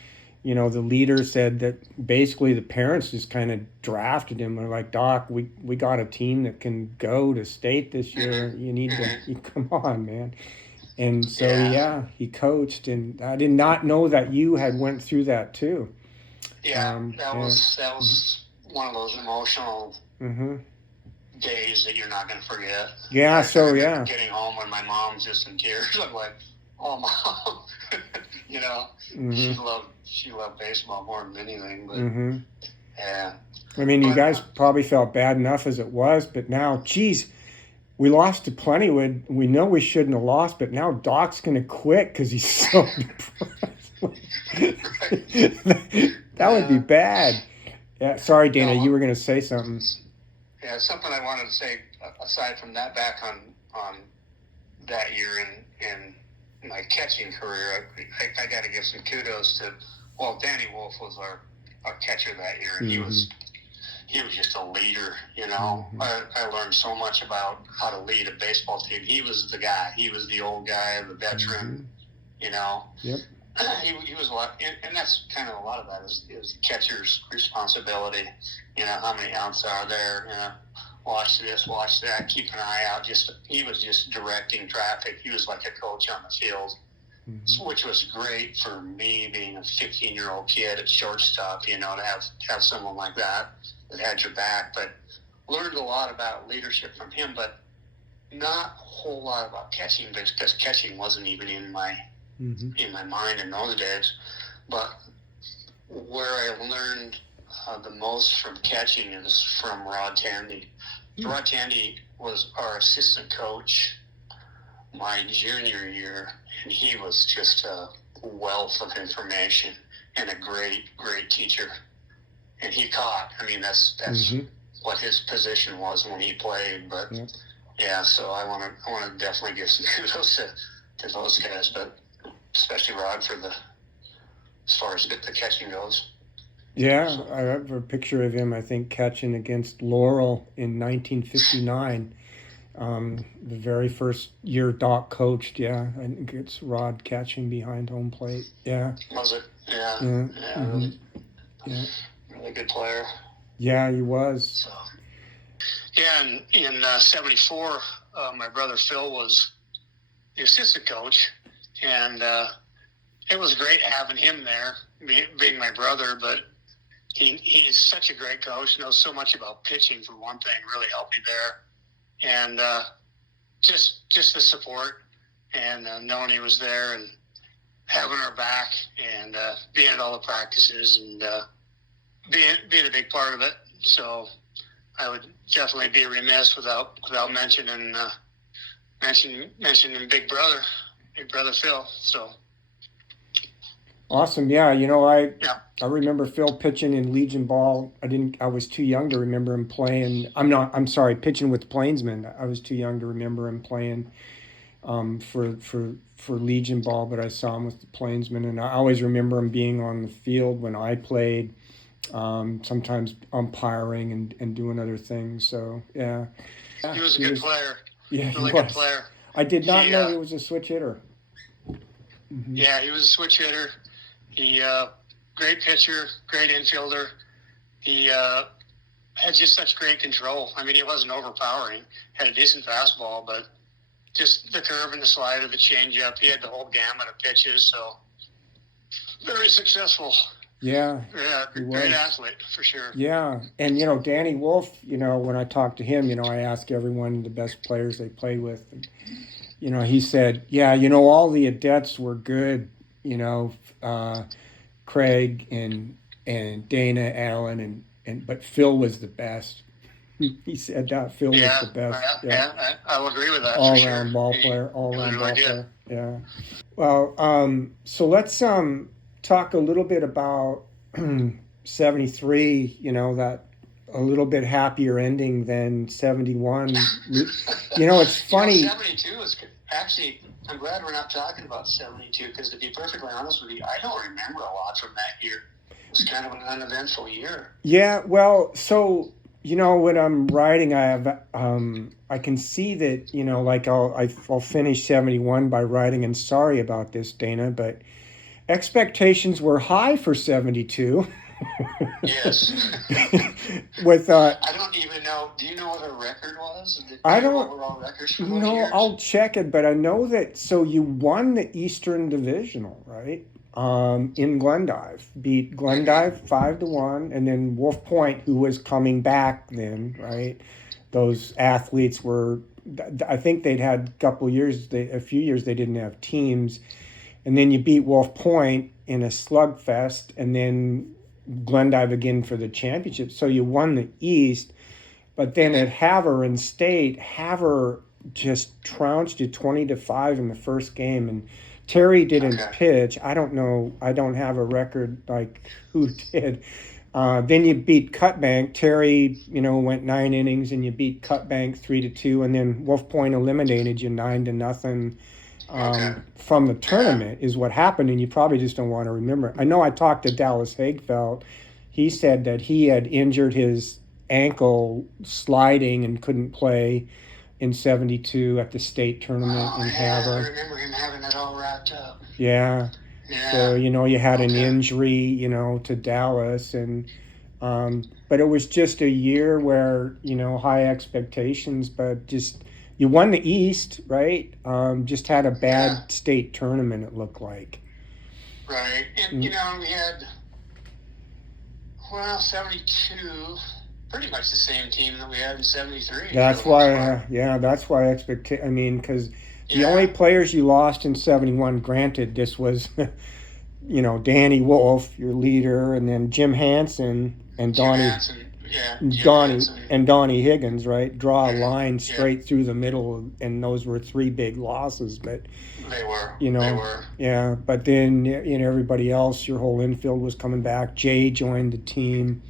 the leader said that basically the parents just kind of drafted him. They're like, Doc, we got a team that can go to state this year. You need to, come on, man. And so, he coached, and I did not know that you had went through that too. Yeah, that was one of those emotional days that you're not going to forget. Yeah, getting home when my mom's just in tears. I'm like, oh, Mom. She loved baseball more than anything. But yeah. I mean, you guys probably felt bad enough as it was, but now, geez, we lost to Plentywood. We know we shouldn't have lost, but now Doc's going to quit because he's so depressed. That would be bad. Yeah, sorry, Dana, you were going to say something. Yeah, something I wanted to say aside from that, back on that year in my catching career, I got to give some kudos to. Well, Danny Wolf was our catcher that year, and he was just a leader. I learned so much about how to lead a baseball team. He was the guy. He was the old guy, the veteran. Yep. He was a lot, and that's kind of a lot of that is the catcher's responsibility. How many outs are there? Watch this, watch that, keep an eye out. He was just directing traffic. He was like a coach on the field, which was great for me being a 15-year-old kid at shortstop. To have someone like that had your back. But learned a lot about leadership from him, but not a whole lot about catching, because catching wasn't even in my mind in those days. But where I learned the most from catching is from Rod Tandy. Rod Tandy was our assistant coach my junior year, and he was just a wealth of information and a great teacher. And he taught. I mean, that's what his position was when he played. But so I want to definitely give some kudos to those guys, but especially Rod as far as the catching goes. Yeah, I have a picture of him, I think, catching against Laurel in 1959. The very first year Doc coached, I think it's Rod catching behind home plate. Yeah. Was it? Yeah. Really good player. Yeah, he was. So. Yeah, and in 74, my brother Phil was the assistant coach, and it was great having him there, being my brother, but he's such a great coach, knows so much about pitching, for one thing, really helped me there. And just the support, and knowing he was there and having our back, and being at all the practices, and being a big part of it. So I would definitely be remiss without mentioning Big Brother Phil. So. Awesome. Yeah. I remember Phil pitching in Legion Ball. I was too young to remember him playing. I'm sorry, pitching with Plainsmen. I was too young to remember him playing for Legion Ball, but I saw him with the Plainsmen, and I always remember him being on the field when I played, sometimes umpiring and doing other things. So, yeah. He was a good player. Yeah, really good player. I did not know he was a switch hitter. Yeah, he was a switch hitter. He great pitcher, great infielder. He had just such great control. I mean, he wasn't overpowering. Had a decent fastball, but just the curve and the slider, the changeup. He had the whole gamut of pitches. So very successful. Yeah, great athlete for sure. Yeah, and Danny Wolf. When I talked to him, I asked everyone the best players they played with. And, he said, all the Audets were good. Craig and Dana, Allen, but Phil was the best. He said that Phil was the best. I will agree with that. All-round ball player. All-round ball player. Yeah. Well, so let's talk a little bit about 73. That a little bit happier ending than 71. It's funny. 72 is actually. I'm glad we're not talking about 72, because to be perfectly honest with you, I don't remember a lot from that year. It was kind of an uneventful year. Yeah, well, so when I'm writing, I have I can see that I'll finish 71 by writing, and sorry about this, Dana, but expectations were high for 72. Yes. With I don't even know. Do you know what our record was? I Your don't overall records for those know. years? I'll check it, but I know that. So you won the Eastern Divisional, right? In Glendive, beat Glendive 5-1, and then Wolf Point, who was coming back then, right? Those athletes were. I think they'd had a few years they didn't have teams, and then you beat Wolf Point in a slugfest, and then Glendive again for the championship. So you won the East, but then at Havre State, Havre just trounced you 20-5 in the first game, and Terry didn't pitch. I don't know. I don't have a record like who did. Then you beat Cutbank. Terry, went 9 innings, and you beat Cutbank 3-2, and then Wolf Point eliminated you 9-0. From the tournament is what happened, and you probably just don't want to remember. I know I talked to Dallas Hagfeldt. He said that he had injured his ankle sliding and couldn't play in 72 at the state tournament in Havre. I remember him having it all wrapped up. Yeah. So, you had an injury, to Dallas, and but it was just a year where, high expectations, but just you won the East, right? Just had a bad state tournament, it looked like. Right. And, we had, 72, pretty much the same team that we had in 73. That's why, because the only players you lost in 71, granted, this was, Danny Wolf, your leader, and then Jim Hansen and Donnie Higgins, right? Draw a line straight through the middle, and those were 3 big losses. But they were. Yeah. But then everybody else, your whole infield was coming back. Jay joined the team.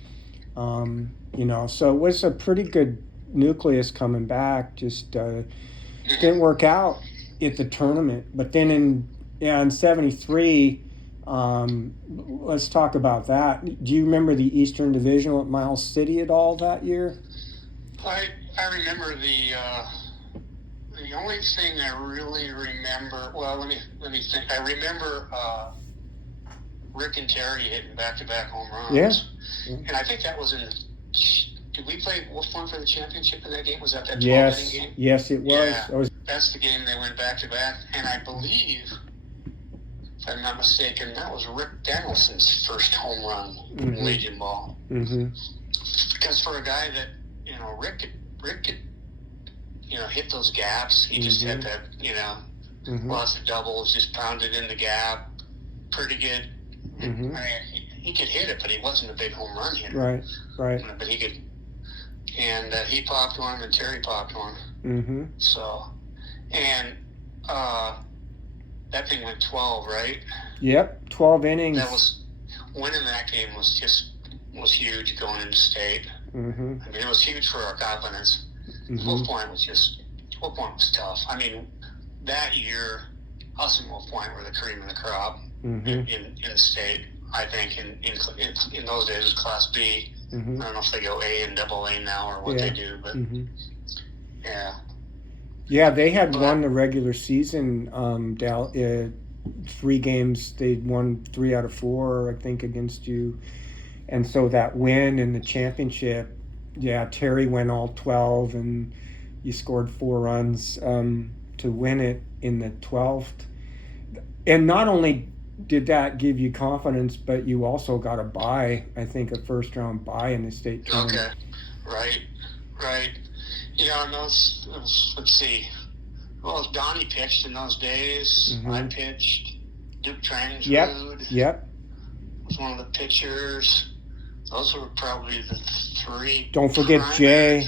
So it was a pretty good nucleus coming back. Just didn't work out at the tournament. But then in 73. Let's talk about that. Do you remember the Eastern Divisional at Miles City at all that year? I remember the only thing I really remember. Well, let me think. I remember Rick and Terry hitting back-to-back home runs. Yeah. And I think that was in. Did we play Wolf Point for the championship in that game? Was that 12-inning game? Yes, it was. Yeah, that's the game they went back-to-back, and I believe, if I'm not mistaken, that was Rick Dennelson's first home run in Legion Ball. Mm-hmm. Because for a guy that, Rick could, hit those gaps. He just had that, lots of doubles, just pounded in the gap, pretty good. Mm-hmm. I mean, he could hit it, but he wasn't a big home run hitter. Right. But he could, and he popped one, and Terry popped one. Mm-hmm. So, and that thing went 12, right? Yep, 12 innings. That was winning that game was huge going into state. Mm-hmm. I mean, it was huge for our confidence. Mm-hmm. Wolf Point was tough. I mean, that year, us and Wolf Point were the cream of the crop in the state. I think in those days it was Class B. Mm-hmm. I don't know if they go A and AA now or what they do, but yeah. Yeah, they had won the regular season. 3 games, they'd won 3 out of 4, I think, against you. And so that win in the championship, Terry went all 12, and you scored 4 runs to win it in the 12th. And not only did that give you confidence, but you also got a bye, I think a first-round bye in the state tournament. Okay, right. And those, let's see. Well, Donnie pitched in those days. Mm-hmm. I pitched. Duke Transrude. Yep. Was one of the pitchers. Those were probably the 3. Don't forget Jay.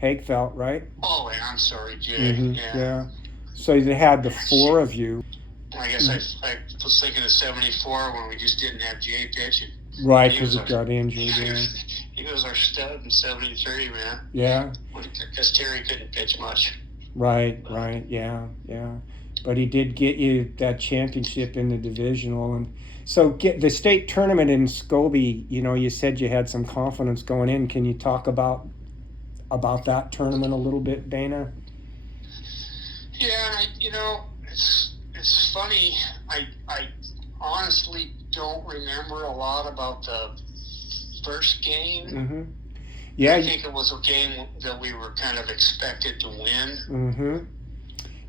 Hagfeldt, right? Oh, and I'm sorry, Jay. Mm-hmm. Yeah. So they had the 4 of you. I guess I was thinking of 74 when we just didn't have Jay pitching. Right, because he got injured. He was our stud in 73, man. Yeah. Because Terry couldn't pitch much. Right, yeah. But he did get you that championship in the divisional. And so get the state tournament in Scobey, you said you had some confidence going in. Can you talk about that tournament a little bit, Dana? Yeah, it's funny. I honestly don't remember a lot about the first game. Mm-hmm. Yeah. I think it was a game that we were kind of expected to win. Mm-hmm.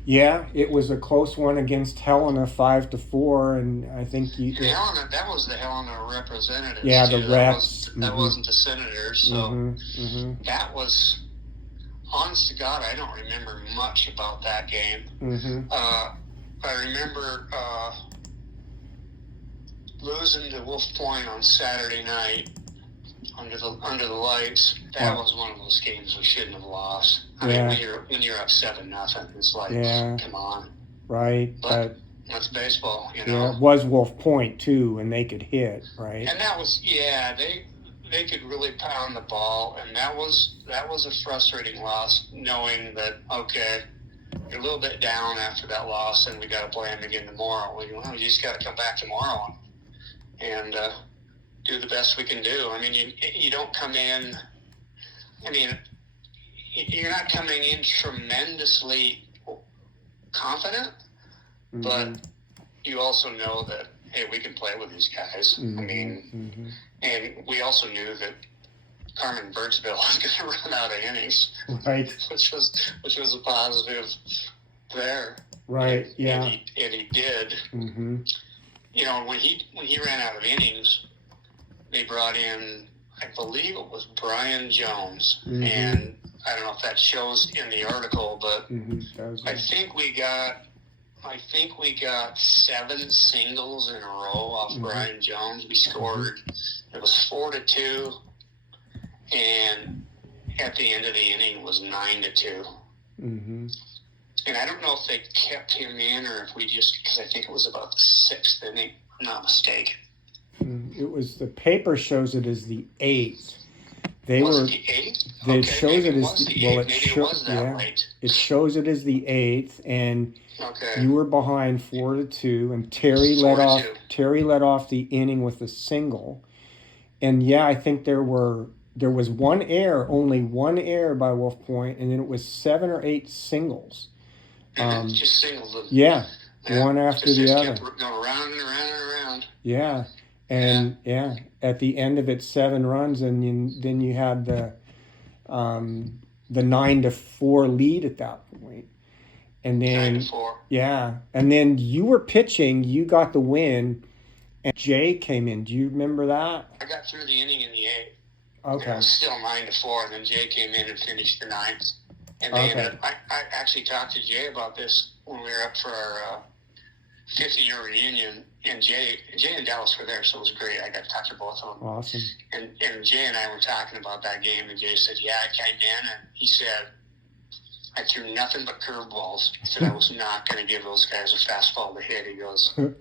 Yeah, it was a close one against Helena, 5-4, and I think And Helena, that was the Helena representatives. Yeah, too. the reps. That wasn't the Senators. So that was, honest to God, I don't remember much about that game. I remember losing to Wolf Point on Saturday night under the lights. That was one of those games we shouldn't have lost. I mean, when you're up 7-0, it's like, come on. Right. But that's baseball, you know. Yeah, it was Wolf Point too, and they could hit, right? And that was, they could really pound the ball, and that was a frustrating loss, knowing that, okay, you're a little bit down after that loss, and we got to play them again tomorrow. We just got to come back tomorrow and do the best we can do. I mean, you don't come in. I mean, you're not coming in tremendously confident, but you also know that, hey, we can play with these guys. I mean, and we also knew that Carmen Birdsville was going to run out of innings, right? Which was a positive there, right? And he did. You know, when he ran out of innings, they brought in, I believe it was Brian Jones, and I don't know if that shows in the article, but I think we got 7 singles in a row off Brian Jones. We scored. It was 4-2, and at the end of the inning it was 9-2. And I don't know if they kept him in or if we just, because I think it was about the 6th inning, if I'm not mistaken. It was, the paper shows it as the 8th. It the 8th? It shows it as the 8th. It shows it as the 8th, and you were behind 4-2, and Terry led off the inning with a single. And yeah, I think there was only one error by Wolf Point, and then it was 7 or 8 singles. Just singles. One after the other. Kept going around and around and around. Yeah. And at the end of it, 7 runs, and then you had the 9-4 lead at that point. And then 9-4. And then you were pitching, you got the win, and Jay came in. Do you remember that? I got through the inning in the 8th. Okay. It was still 9-4, and then Jay came in and finished the 9th. And they ended up, I actually talked to Jay about this when we were up for our 50-year reunion, and Jay and Dallas were there, so it was great. I got to talk to both of them. Awesome. And Jay and I were talking about that game, and Jay said, I came in, and he said, I threw nothing but curveballs. He said, I was not going to give those guys a fastball to hit. He goes, I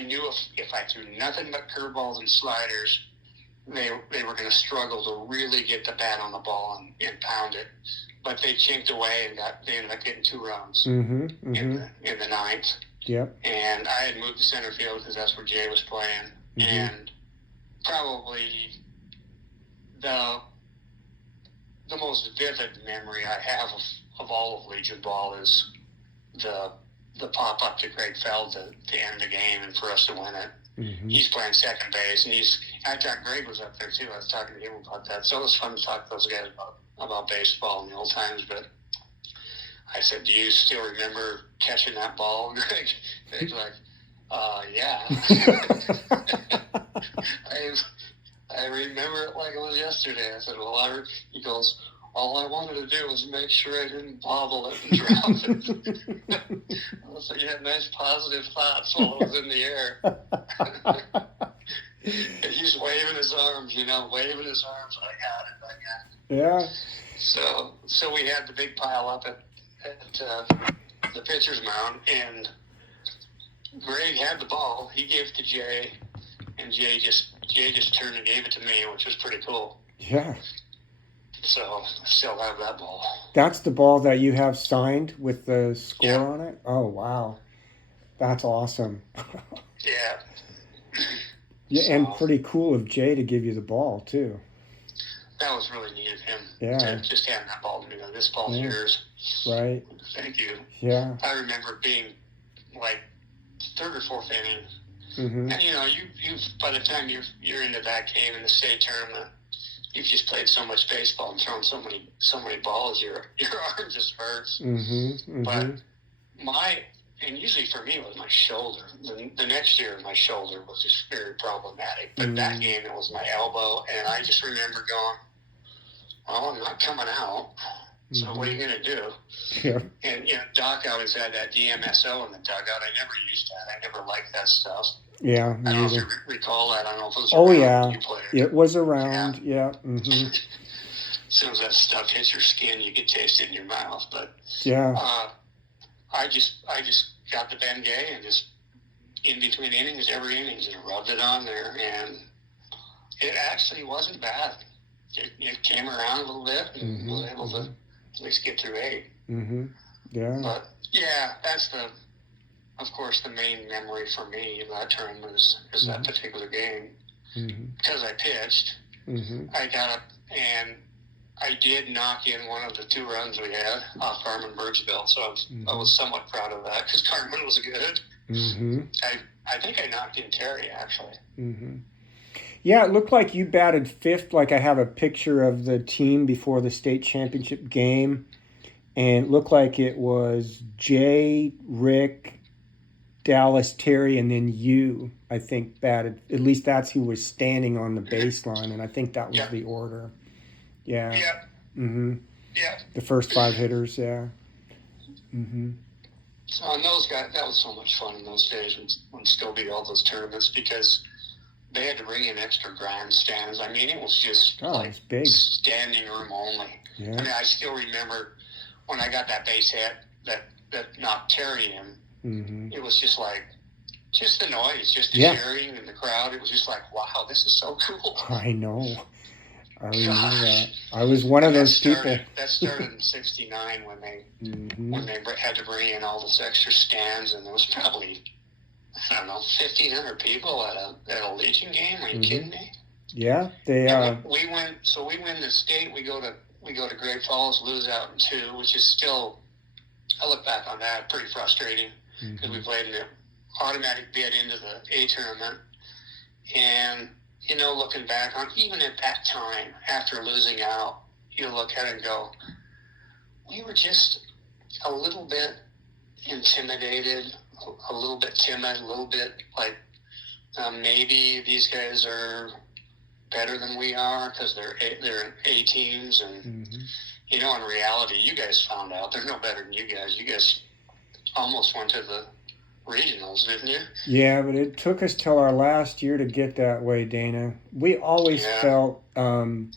knew if I threw nothing but curveballs and sliders, they were going to struggle to really get the bat on the ball and pound it. But they chinked away and they ended up getting 2 runs in the 9th. Yep. And I had moved to center field because that's where Jay was playing. And probably the most vivid memory I have of all of Legion ball is the pop up to Greg Feld to end the game and for us to win it. He's playing second base, and I thought Greg was up there too. I was talking to him about that. So it was fun to talk to those guys about baseball in the old times. But I said, do you still remember catching that ball? And Greg's like, yeah. I remember it like it was yesterday. I said, well, he goes, all I wanted to do was make sure I didn't bobble it and drop it. So you had nice positive thoughts while it was in the air. And he's waving his arms, I got it. Yeah. So we had the big pile up at the pitcher's mound, and Greg had the ball. He gave it to Jay, and Jay just turned and gave it to me, which was pretty cool. Yeah. So I still have that ball. That's the ball that you have signed with the score on it? Oh, wow. That's awesome. Yeah. Yeah, and pretty cool of Jay to give you the ball, too. That was really neat of him. Yeah. To just hand that ball to me. This ball's yours. Right. Thank you. Yeah. I remember being like third or fourth inning, Mm-hmm. and you by the time you're into that game in the state tournament, you've just played so much baseball and thrown so many balls, your arm just hurts. Mm-hmm. Mm-hmm. But and usually for me it was my shoulder. The next year my shoulder was just very problematic. But that game it was my elbow, and I just remember going, "Well, I'm not coming out. So what are you going to do?" Yeah. And Doc always had that DMSO in the dugout. I never used that. I never liked that stuff. Yeah. I don't know if you recall that. I don't know if it was Oh around yeah, when you played. it was around. Yeah. Mm-hmm. As soon as that stuff hits your skin, you can taste it in your mouth. But Yeah. I just got the Bengay and just in between innings, every inning, just rubbed it on there, and it actually wasn't bad. It came around a little bit and was able to at least get through 8. Mm-hmm. Yeah. But yeah, that's of course, the main memory for me in that tournament is that particular game. Because I pitched, I got up and I did knock in one of the 2 runs we had off Carmen Birchville, so I was somewhat proud of that because Carmen was good. I think I knocked in Terry, actually. Yeah, it looked like you batted 5th. Like I have a picture of the team before the state championship game, and it looked like it was Jay, Rick, Dallas, Terry, and then you, I think, batted. At least that's who was standing on the baseline, and I think that was the order. Yeah. Yeah. Yeah. The first 5 hitters, yeah. So on those guys, that was so much fun in those days when Scobey all those tournaments, because they had to bring in extra grandstands. I mean, it was just it's big. Standing room only. Yeah. I mean, I still remember when I got that base hit that knocked Terry in. It was just the noise, just the cheering and the crowd. It was just like, wow, this is so cool. I know. I remember that. I was one of those people. That started in '69 when they had to bring in all this extra stands, and there was probably, I don't know, 1,500 people at a Legion game. Are you kidding me? Yeah, we win the state. We go to Great Falls, lose out in 2, which is still, I look back on that, pretty frustrating because we played in the automatic bid into the A tournament, and looking back on even at that time after losing out, you look at it and go, we were just a little bit intimidated, a little bit timid, a little bit like maybe these guys are better than we are because they're in A teams, and in reality, you guys found out they're no better than you guys. You guys almost went to the regionals, didn't you? Yeah, but it took us till our last year to get that way, Dana. We always felt, you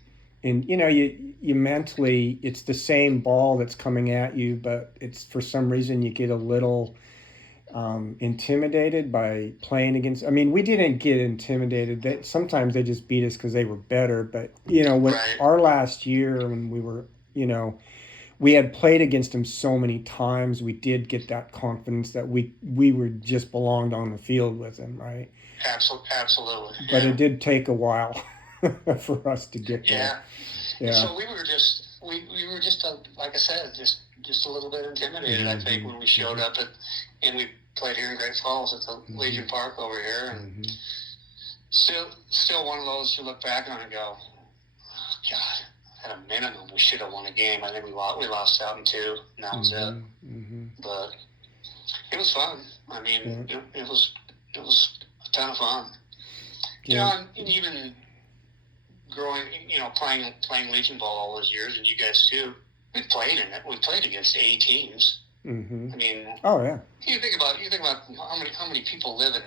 mentally, it's the same ball that's coming at you, but it's for some reason you get a little intimidated by playing against. I mean, we didn't get intimidated. Sometimes they just beat us because they were better. But when our last year, when we were, we had played against them so many times, we did get that confidence that we were just belonged on the field with them, right? Absolutely. But it did take a while for us to get there. Yeah. So we were just like I said, just a little bit intimidated. I think when we showed up and we played here in Great Falls at the Legion Park over here, and still one of those you look back on and go, oh, God. At a minimum, we should have won a game. I think we lost out in 2, and that was it. But it was fun. I mean, it was a ton of fun. And even growing, playing Legion ball all those years, and you guys too. We played in it. We played against A teams. I mean, you think about how many people live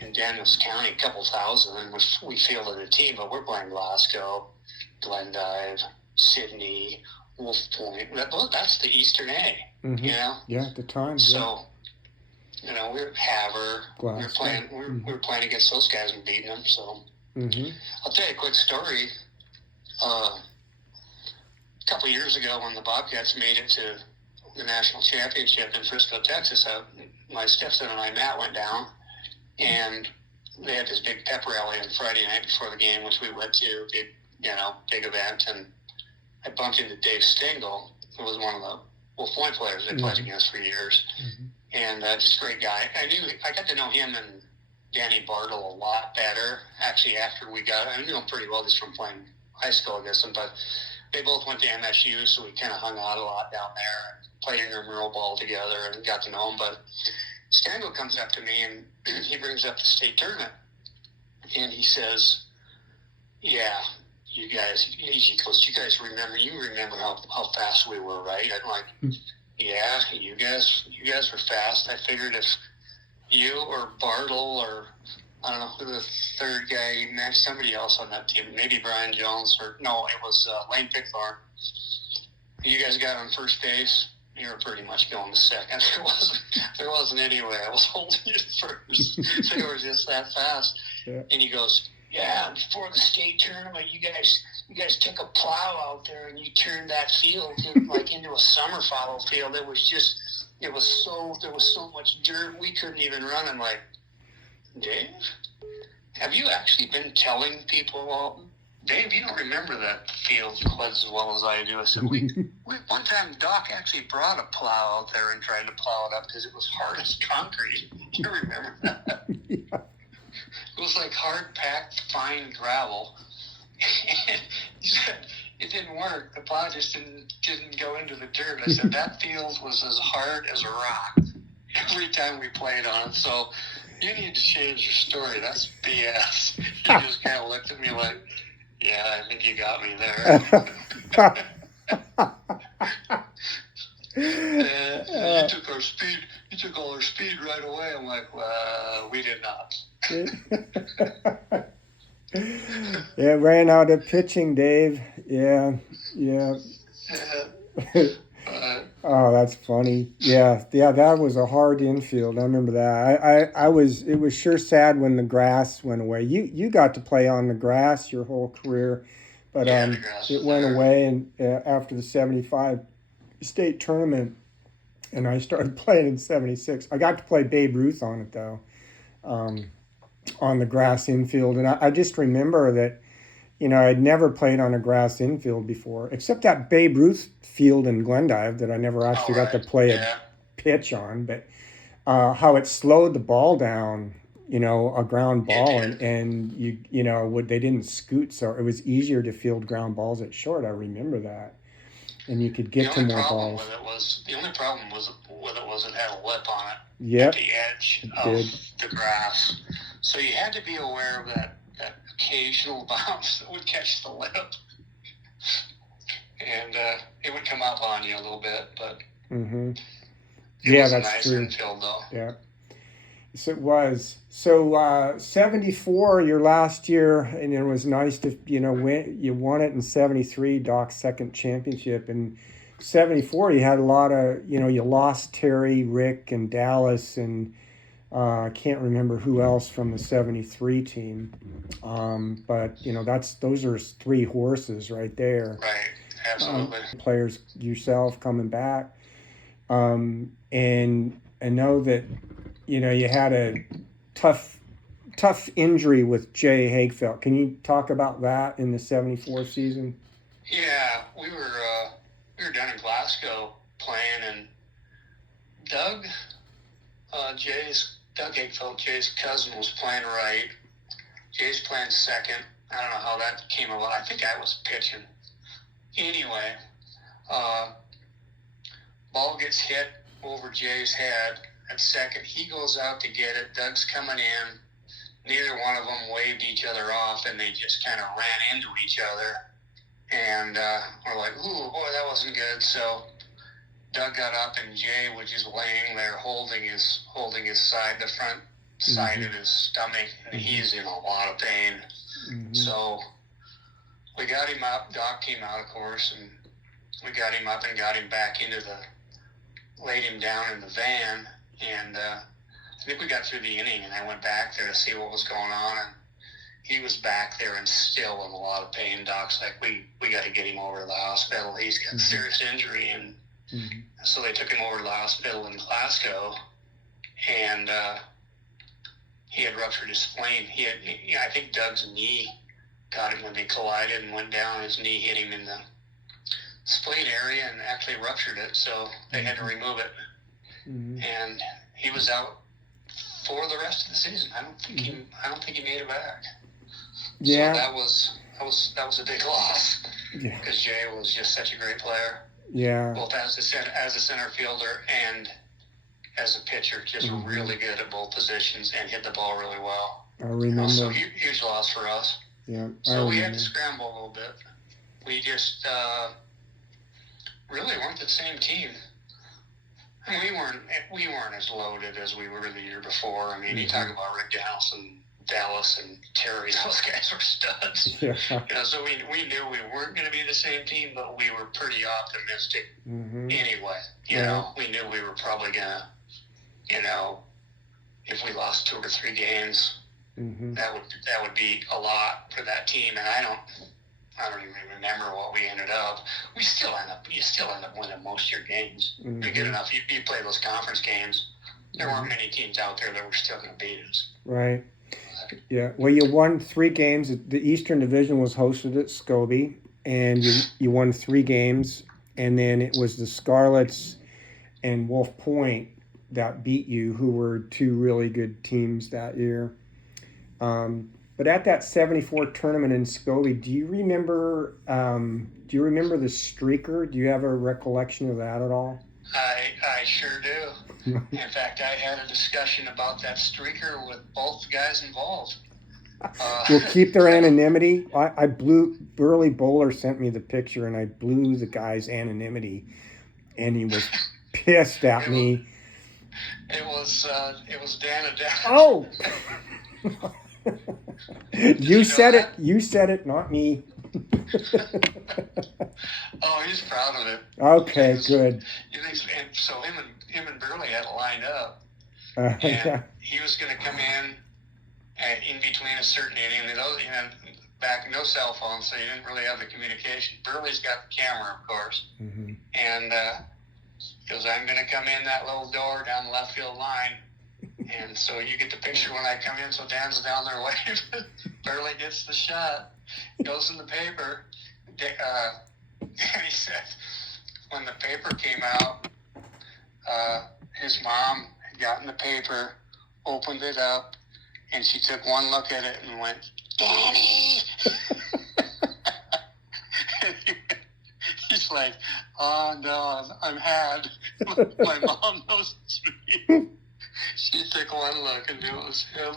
in Daniels County, a couple thousand, and we fielded a team, but we're playing Glasgow, Glendive, Sydney, Wolf Point. That's the Eastern A, Yeah, at the time. So, we're Haver. We were playing against those guys and beating them. So, I'll tell you a quick story. A couple of years ago, when the Bobcats made it to the national championship in Frisco, Texas, my stepson and I, Matt, went down, and they had this big pep rally on Friday night before the game, which we went to. Big event, and I bumped into Dave Stengel, who was one of Point players I played against for years. And just a great guy. I got to know him and Danny Bartle a lot better. Actually, after I knew him pretty well just from playing high school against him, but they both went to MSU, so we kind of hung out a lot down there and played intramural ball together and got to know him. But Stango comes up to me and he brings up the state tournament. And he says, yeah, you guys remember how fast we were, right? I'm like, yeah, you guys were fast. I figured if you or Bartle or I don't know who the third guy, somebody else on that team, maybe Brian Jones it was Lane Pickthorne. You guys got on first base. You were pretty much going to second. There wasn't any way I was holding you first. They were just that fast. Yeah. And he goes, yeah, before the state tournament, you guys took a plow out there and you turned that field into a summer follow field. There was so much dirt we couldn't even run. I'm like, Dave, have you actually been telling people? Well, Dave, you don't remember that field quite as well as I do. I said, one time Doc actually brought a plow out there and tried to plow it up because it was hard as concrete. You remember that? Yeah. It was like hard-packed, fine gravel. And he said, it didn't work. The plow just didn't go into the dirt. I said, that field was as hard as a rock every time we played on it. So you need to change your story. That's BS. He just kind of looked at me like, yeah, I think you got me there. You took all our speed right away. I'm like, well, we did not. Yeah, ran out of pitching, Dave. Yeah. Oh, that's funny. Yeah, that was a hard infield. I remember that. It was sure sad when the grass went away. You got to play on the grass your whole career, but it went away and after the 75 state tournament, and I started playing in 76. I got to play Babe Ruth on it though. On the grass infield, and I just remember that, I'd never played on a grass infield before, except that Babe Ruth field in Glendive that I never actually got to play a pitch on, but how it slowed the ball down, a ground ball, and they didn't scoot, so it was easier to field ground balls at short. I remember that, and you could get to more balls. The only problem with it was it had a lip on it at the edge of the grass. So you had to be aware of that occasional bounce that would catch the lip. And it would come up on you a little bit, but it was that's a nice true. infield, though. Yeah. So it was. So 74, your last year, and it was nice to, win. You won it in 73, Doc's second championship. And 74, you had a lot of, you lost Terry, Rick, and Dallas, and I can't remember who else from the 73 team. But, those are three horses right there. Right, absolutely. Players yourself coming back. And I know that, you had a tough injury with Jay Hagfeldt. Can you talk about that in the 74 season? Yeah, we were down in Glasgow playing, and Doug Hagfeldt, Jay's cousin, was playing right. Jay's playing second. I don't know how that came about. I think I was pitching. Anyway, ball gets hit over Jay's head at second. He goes out to get it. Doug's coming in. Neither one of them waved each other off, and they just kind of ran into each other. And we're like, ooh, boy, that wasn't good. So Doug got up, and Jay was just laying there holding his side, the front side of his stomach, and he's in a lot of pain. So we got him up. Doc came out, of course, and we got him up and got him back laid him down in the van, and I think we got through the inning, and I went back there to see what was going on, and he was back there and still in a lot of pain. Doc's like, we got to get him over to the hospital. He's got serious injury, and so they took him over to the hospital in Glasgow, and he had ruptured his spleen. I think Doug's knee got him when they collided and went down. His knee hit him in spleen area and actually ruptured it, so they had to remove it. Mm-hmm. And he was out for the rest of the season. I don't think he made it back. Yeah. So that was a big loss. Yeah. Because Jay was just such a great player. Yeah. Both as a center fielder and as a pitcher, just really good at both positions and hit the ball really well. I remember. So huge loss for us. Yeah. So we had to scramble a little bit. We just really weren't the same team. I mean, we weren't as loaded as we were the year before. I mean, you talk about Rick Dowson, Dallas, and Terry; those guys were studs. Yeah. So we knew we weren't going to be the same team, but we were pretty optimistic anyway. You know, we knew we were probably gonna, if we lost 2 or 3 games, that would be a lot for that team. And I don't even remember what we ended up. You still end up winning most of your games. You're good enough. You play those conference games. There weren't many teams out there that were still going to beat us. Right. Yeah. Well, you won 3 games. The Eastern Division was hosted at Scobey, and you won 3 games. And then it was the Scarlets and Wolf Point that beat you, who were 2 really good teams that year. But at that 74 tournament in Scobey, do you remember the streaker? Do you have a recollection of that at all? I sure do. In fact, I had a discussion about that streaker with both guys involved. We'll keep their anonymity. I blew, Burl Bowler sent me the picture, and I blew the guy's anonymity, and he was pissed at me. It was Dana Audet. Oh! You said it. You said it, not me. Oh, he's proud of it. Okay, good. And so him and Burley had it lined up, Yeah. he was going to come in between a certain inning. Back no cell phone, so you didn't really have the communication. Burley's got the camera, of course, and he goes, "I'm going to come in that little door down the left field line." And so you get the picture when I come in, so Dan's down there waving. Burley gets the shot, goes in the paper. And he said, when the paper came out, his mom had gotten the paper, opened it up, and she took one look at it and went, "Danny!" He's like, "Oh, no, I'm had. My mom knows it's me." She took one look and knew it was him.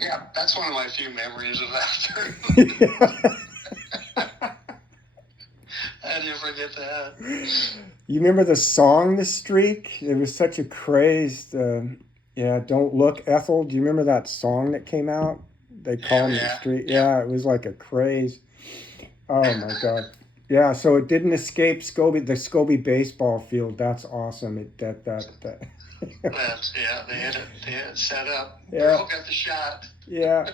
Yeah, that's one of my few memories of that. How do you forget that? You remember the song, "The Streak"? It was such a craze. Don't Look, Ethel. Do you remember that song that came out? They called it "The Streak." Yeah, it was like a craze. Oh my God. Yeah, so it didn't escape Scobey, the Scobey baseball field. That's awesome. They had it set up. Yeah. Burl got the shot. Yeah.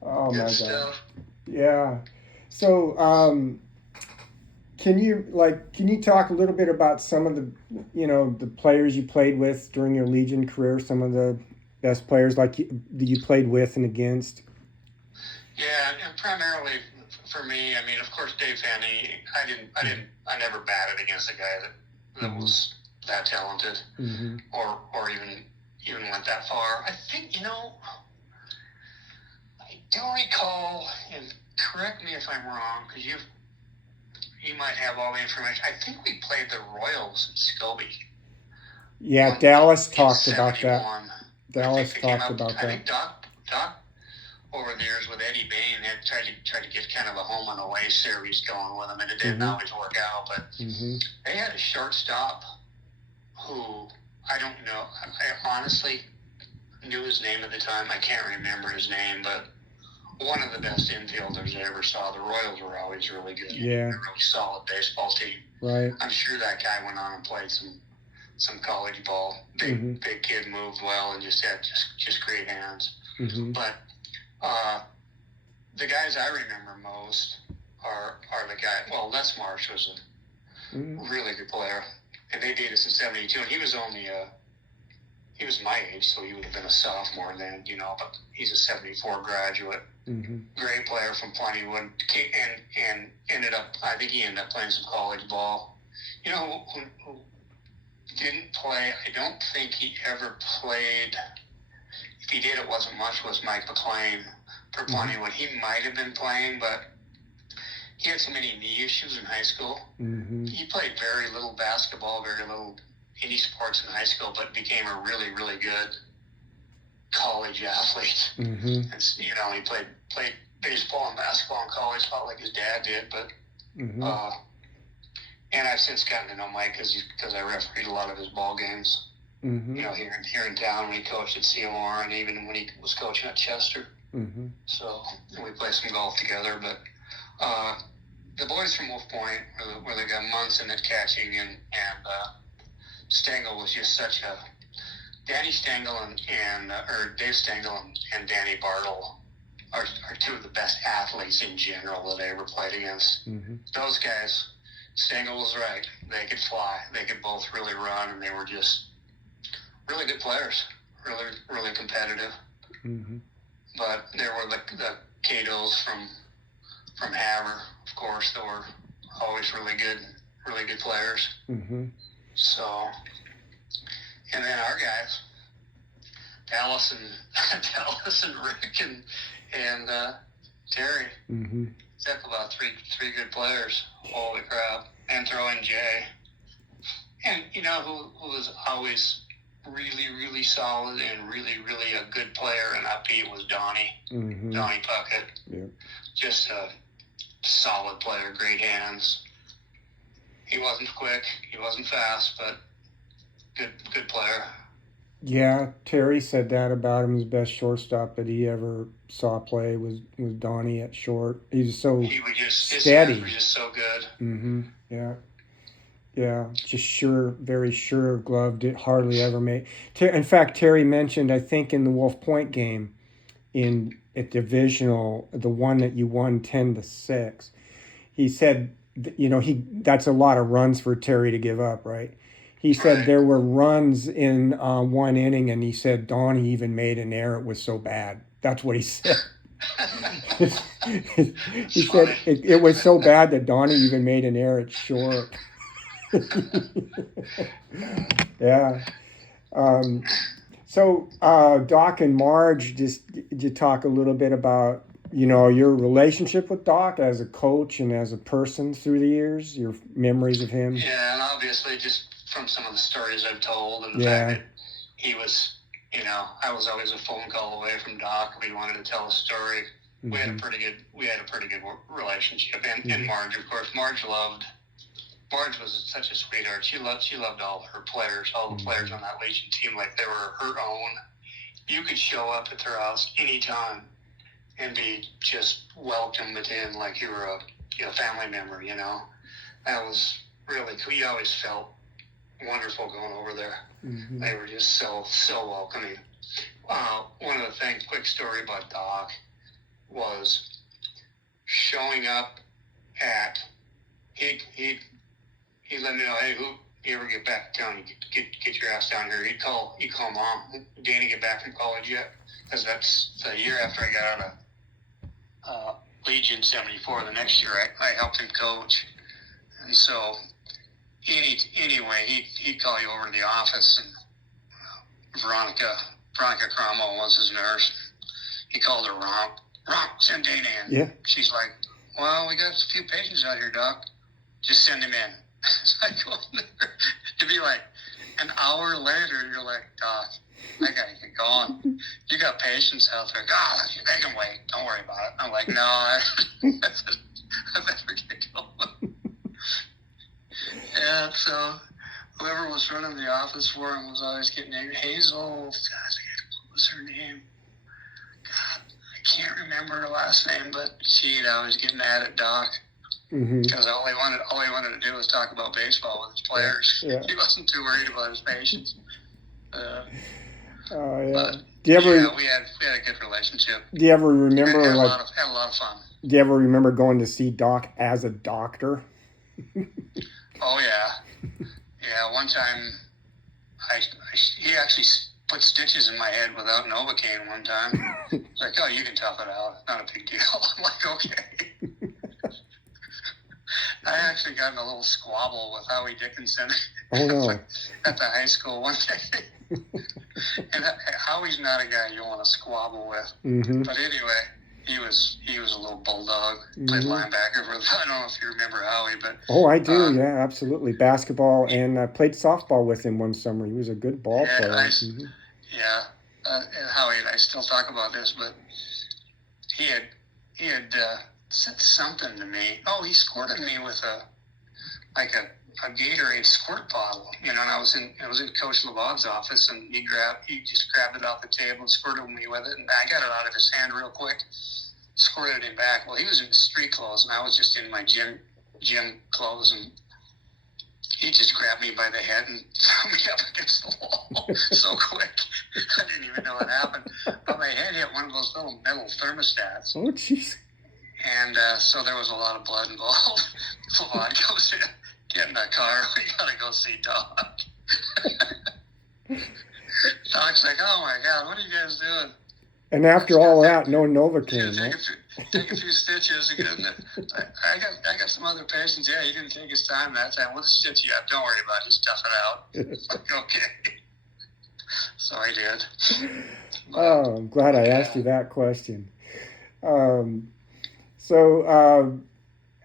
Oh my stuff. God. Yeah. So, can you talk a little bit about some of the players you played with during your Legion career? Some of the best players that you played with and against. Yeah, and primarily for me, I mean, of course, Dave Fanny. I never batted against a guy that was that talented, or even went that far. I think I do recall, and correct me if I'm wrong, because you might have all the information. I think we played the Royals in Scobey. Yeah, Dallas talked about that. I think Doc over the years with Eddie Bain had tried to get kind of a home and away series going with him, and it didn't always work out. But they had a shortstop who I don't know. I honestly knew his name at the time. I can't remember his name, but one of the best infielders I ever saw. The Royals were always really good. Yeah. A really solid baseball team. Right. I'm sure that guy went on and played some college ball. Big kid, moved well, and just had just great hands. But the guys I remember most are the guy. Well, Les Marsh was a really good player, and they beat us in '72, and he was only he was my age, so he would have been a sophomore then, but he's a 74 graduate. Mm-hmm. Great player from Plentywood, and I think he ended up playing some college ball. Who didn't play, I don't think he ever played. If he did, it wasn't much, was Mike McLean for Plentywood. He might have been playing, but he had so many knee issues in high school. Mm-hmm. He played very little basketball, very little any sports in high school, but became a really, really good college athlete. Mm-hmm. And, he played baseball and basketball in college, felt like his dad did. But mm-hmm. And I've since gotten to know Mike because I refereed a lot of his ball games. Mm-hmm. Here in town when he coached at CMR, and even when he was coaching at Chester. Mm-hmm. So we played some golf together. But the boys from Wolf Point were the guy Munson at catching, and Stengel was just such a Danny Stengel or Dave Stengel and Danny Bartle are two of the best athletes in general that I ever played against. Mm-hmm. Those guys, Stengel was right. They could fly. They could both really run, and they were just really good players, really, really competitive. Mm-hmm. But there were the Catos from Havre, of course, that were always really good players. Mm-hmm. So, and then our guys, Dallas and Rick and Terry. Mm-hmm. Except about three good players. Holy crap! And throw in Jay. And who was always really, really solid and really, really a good player and upbeat was Donnie. Mm-hmm. Donnie Puckett. Yeah. Just a solid player, great hands. He wasn't quick, he wasn't fast, but good player. Yeah, Terry said that about him. His best shortstop that he ever saw play was Donnie at short. He was so steady. His hands were just so good. Mm-hmm. Yeah. Yeah, just sure, very sure gloved. It hardly ever made. In fact, Terry mentioned, I think, in the Wolf Point game, at divisional, the one that you won 10-6, he said, that's a lot of runs for Terry to give up, right? He said Right. There were runs in one inning, and he said Donnie even made an error. It was so bad. That's what he said. He said it was so bad that Donnie even made an error at short. Yeah. So Doc and Marge, did you talk a little bit about your relationship with Doc as a coach and as a person through the years, your memories of him? Yeah, and obviously just from some of the stories I've told, and the fact that he was, I was always a phone call away from Doc if he wanted to tell a story. Mm-hmm. We had a pretty good relationship, and Marge, of course, Marge was such a sweetheart. She loved all her players, all the players on that Legion team like they were her own. You could show up at their house anytime and be just welcomed in like you were a family member. That was really cool. You always felt wonderful going over there. Mm-hmm. They were just so welcoming. One of the things, quick story about Doc, was showing up at he let me know, hey, who you ever get back to town, get your ass down here. He'd call Mom. Dana get back from college yet? Because that's the year after I got out of Legion 74. The next year I helped him coach. And so anyway, he'd call you over to the office, and Veronica Cromwell was his nurse. He called her Ronk, send Dana in. Yeah. She's like, well, we got a few patients out here, Doc. Just send him in. So I go in there to be like, an hour later, you're like, Doc, I gotta get going. You got patients out there. God, they can wait. Don't worry about it. I'm like, no, I better get going. Yeah, so whoever was running the office for him was always getting angry. Hazel, what was her name? God, I can't remember her last name, but she'd always get mad at Doc. Because all he wanted to do was talk about baseball with his players. Yeah. He wasn't too worried about his patients. Yeah. But we had a good relationship. Do you ever remember had a lot of fun? Do you ever remember going to see Doc as a doctor? Oh yeah, yeah. One time, he actually put stitches in my head without Novocaine one time. It's like, oh, you can tough it out. Not a big deal. I'm like, okay. I actually got in a little squabble with Howie Dickinson Oh, no. at the high school one day. And Howie's not a guy you want to squabble with. Mm-hmm. But anyway, he was a little bulldog. Played linebacker for. I don't know if you remember Howie, but Oh, I do. Yeah, absolutely. Basketball, and I played softball with him one summer. He was a good ball player. Yeah. And Howie and I still talk about this, but he had said something to me. Oh, he squirted me with a Gatorade squirt bottle, and I was in Coach LeVaud's office, and he just grabbed it off the table and squirted me with it, and I got it out of his hand real quick, squirted him back. Well, he was in his street clothes, and I was just in my gym clothes, and he just grabbed me by the head and threw me up against the wall so quick. I didn't even know what happened, but my head hit one of those little metal thermostats. Oh, jeez. And so there was a lot of blood involved. LeVaud goes in, get in the car, we gotta go see Doc. Doc's like, oh my God, what are you guys doing? And after all that, no Novocaine, right? Right? Take a few stitches. I got some other patients. Yeah, he didn't take his time that time. We'll stitch you up. Don't worry about it. Just tough it out. Like, okay. So I did. Oh, I'm glad I asked you that question.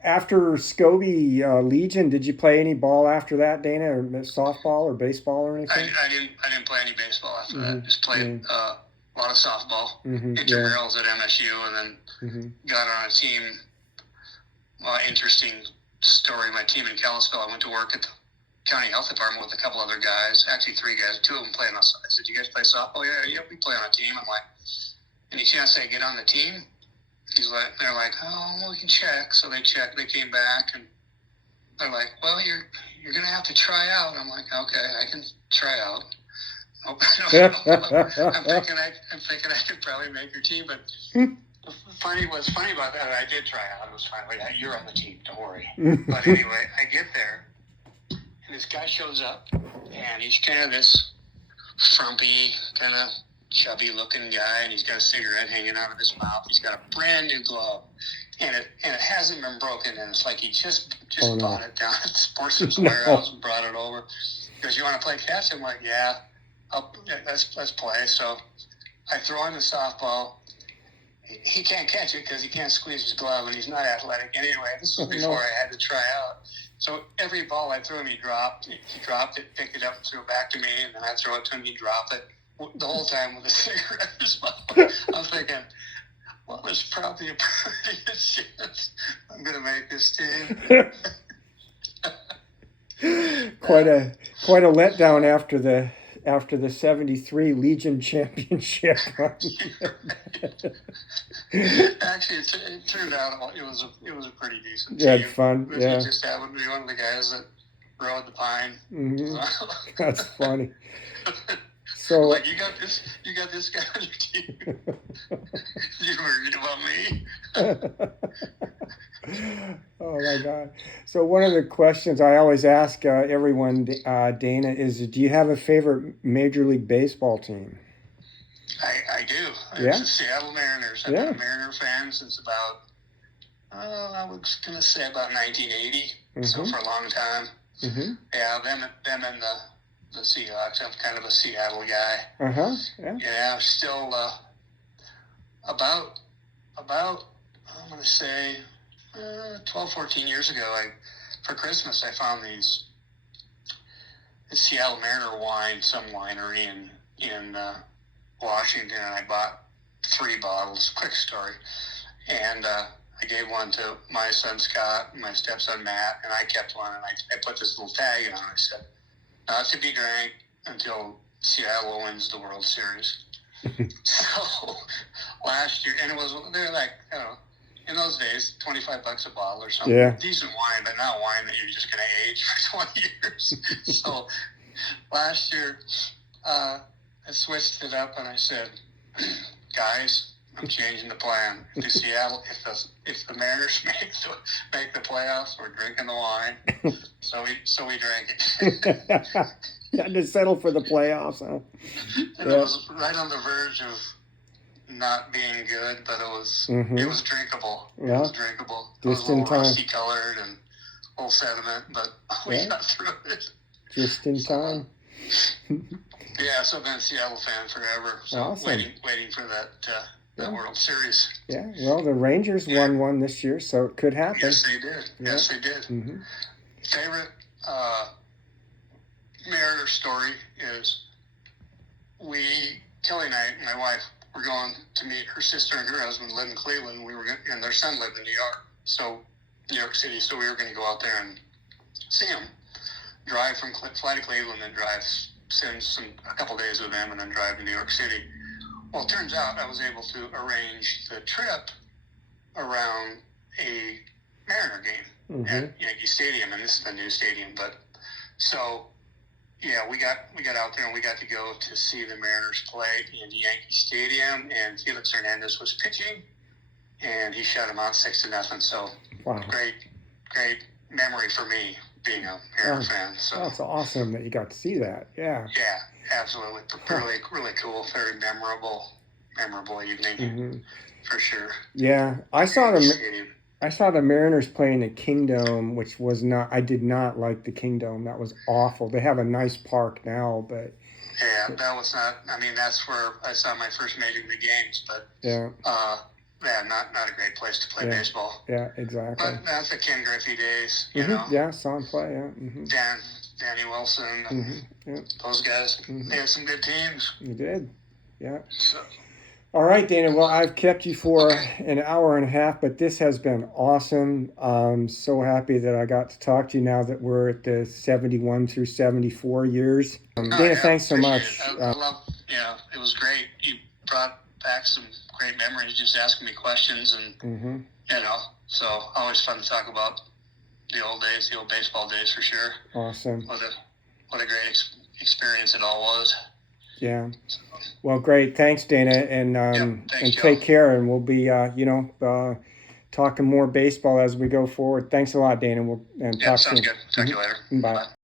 After Scobey Legion, did you play any ball after that, Dana, or softball or baseball or anything? I didn't play any baseball after that. Just played a lot of softball. Intramurals at MSU, and then got on a team. Interesting story. My team in Kalispell, I went to work at the county health department with a couple other guys, actually 3 guys. 2 of them playing on. I said, "You guys play softball?" Yeah, we play on a team. I'm like, "Any chance I get on the team?" They're like, "Oh, well, we can check." So they checked. They came back, and they're like, "Well, you're gonna have to try out." I'm like, "Okay, I can try out." I'm thinking I could probably make your team, but what's funny about that, I did try out. It was fine. Wait, you're on the team. Don't worry. But anyway, I get there, and this guy shows up, and he's kind of this frumpy, kind of chubby looking guy, and he's got a cigarette hanging out of his mouth. He's got a brand new glove, and it hasn't been broken, and it's like he just bought it down at Sportsman's Warehouse and brought it over. He goes, "You want to play catch?" I'm like, "Yeah, let's play." So I throw him the softball. He can't catch it because he can't squeeze his glove, and he's not athletic anyway. This was before I had to try out. So every ball I threw him, he dropped it, picked it up, and threw it back to me, and then I throw it to him, he'd drop it. The whole time with a cigarette in his mouth. I'm thinking, well, there's probably a pretty good chance I'm going to make this team. Quite a letdown after the '73 Legion championship. Actually, it turned out it was a pretty decent team. You had fun. Yeah. You just happened to be one of the guys that rode the pine. That's funny. So, like, you got this guy on your team. You worried about me? Oh my God! So one of the questions I always ask everyone, Dana, is: do you have a favorite Major League Baseball team? I do. Yeah. It's the Seattle Mariners. I've been a Mariner fan since about I was gonna say about 1980. So for a long time. Yeah, them and the Seahawks. I'm kind of a Seattle guy. Yeah, still about I'm going to say 12, 14 years ago, for Christmas I found this Seattle Mariner wine, some winery in Washington, and I bought 3 bottles. Quick story. And I gave one to my son Scott, my stepson Matt, and I kept one, and I put this little tag on it. I said, "Not to be drank until Seattle wins the World Series." So last year, and they're like, in those days, $25 a bottle or something. Yeah. Decent wine, but not wine that you're just going to age for 20 years. So last year, I switched it up and I said, "Guys, I'm changing the plan. If the Mariners make the playoffs, we're drinking the wine." So we drank it. You had to settle for the playoffs, huh? And it was right on the verge of not being good, but it was drinkable. Yeah. It was drinkable. It Just was a in little time. rusty colored and a little sediment, but we got through it. Just in time. Yeah, so I've been a Seattle fan forever. So Awesome. waiting for that World Series. Yeah, well, the Rangers won one this year, so it could happen. Yes, they did. Yeah. Yes, they did. Favorite Mariner story is Kelly and I, my wife, were going to meet her sister and her husband live in Cleveland. And their son lived in New York City. So we were going to go out there and see them. Fly to Cleveland and spend a couple days with them and then drive to New York City. Well, it turns out I was able to arrange the trip around a Mariner game at Yankee Stadium, and this is the new stadium. But so, yeah, we got out there and we got to go to see the Mariners play in Yankee Stadium, and Felix Hernandez was pitching, and he shut him out 6-0. So, great memory for me being a Mariner fan. So that's awesome that you got to see that. Yeah. Yeah, absolutely. Really cool. Very memorable evening for sure. Yeah, I saw the Mariners play in the Kingdom, which was not. I did not like the Kingdom. That was awful. They have a nice park now, but yeah, that was not. I mean, that's where I saw my first major league games. But not a great place to play baseball. Yeah, exactly. But that's the Ken Griffey days, you know. Yeah, saw him play. Yeah. Danny Wilson, those guys. They had some good teams. You did. Yeah. So. All right, Dana. Well, I've kept you for an hour and a half, but this has been awesome. I'm so happy that I got to talk to you now that we're at the 71 through 74 years. Dana, thanks so much. I love, it was great. You brought back some great memories just asking me questions, and, so always fun to talk about the old days, the old baseball days for sure. Awesome. What a great experience it all was. Yeah. Well, great. Thanks, Dana, and take care. And we'll be, talking more baseball as we go forward. Thanks a lot, Dana. Talk soon. Sounds good. Talk to you later. Bye.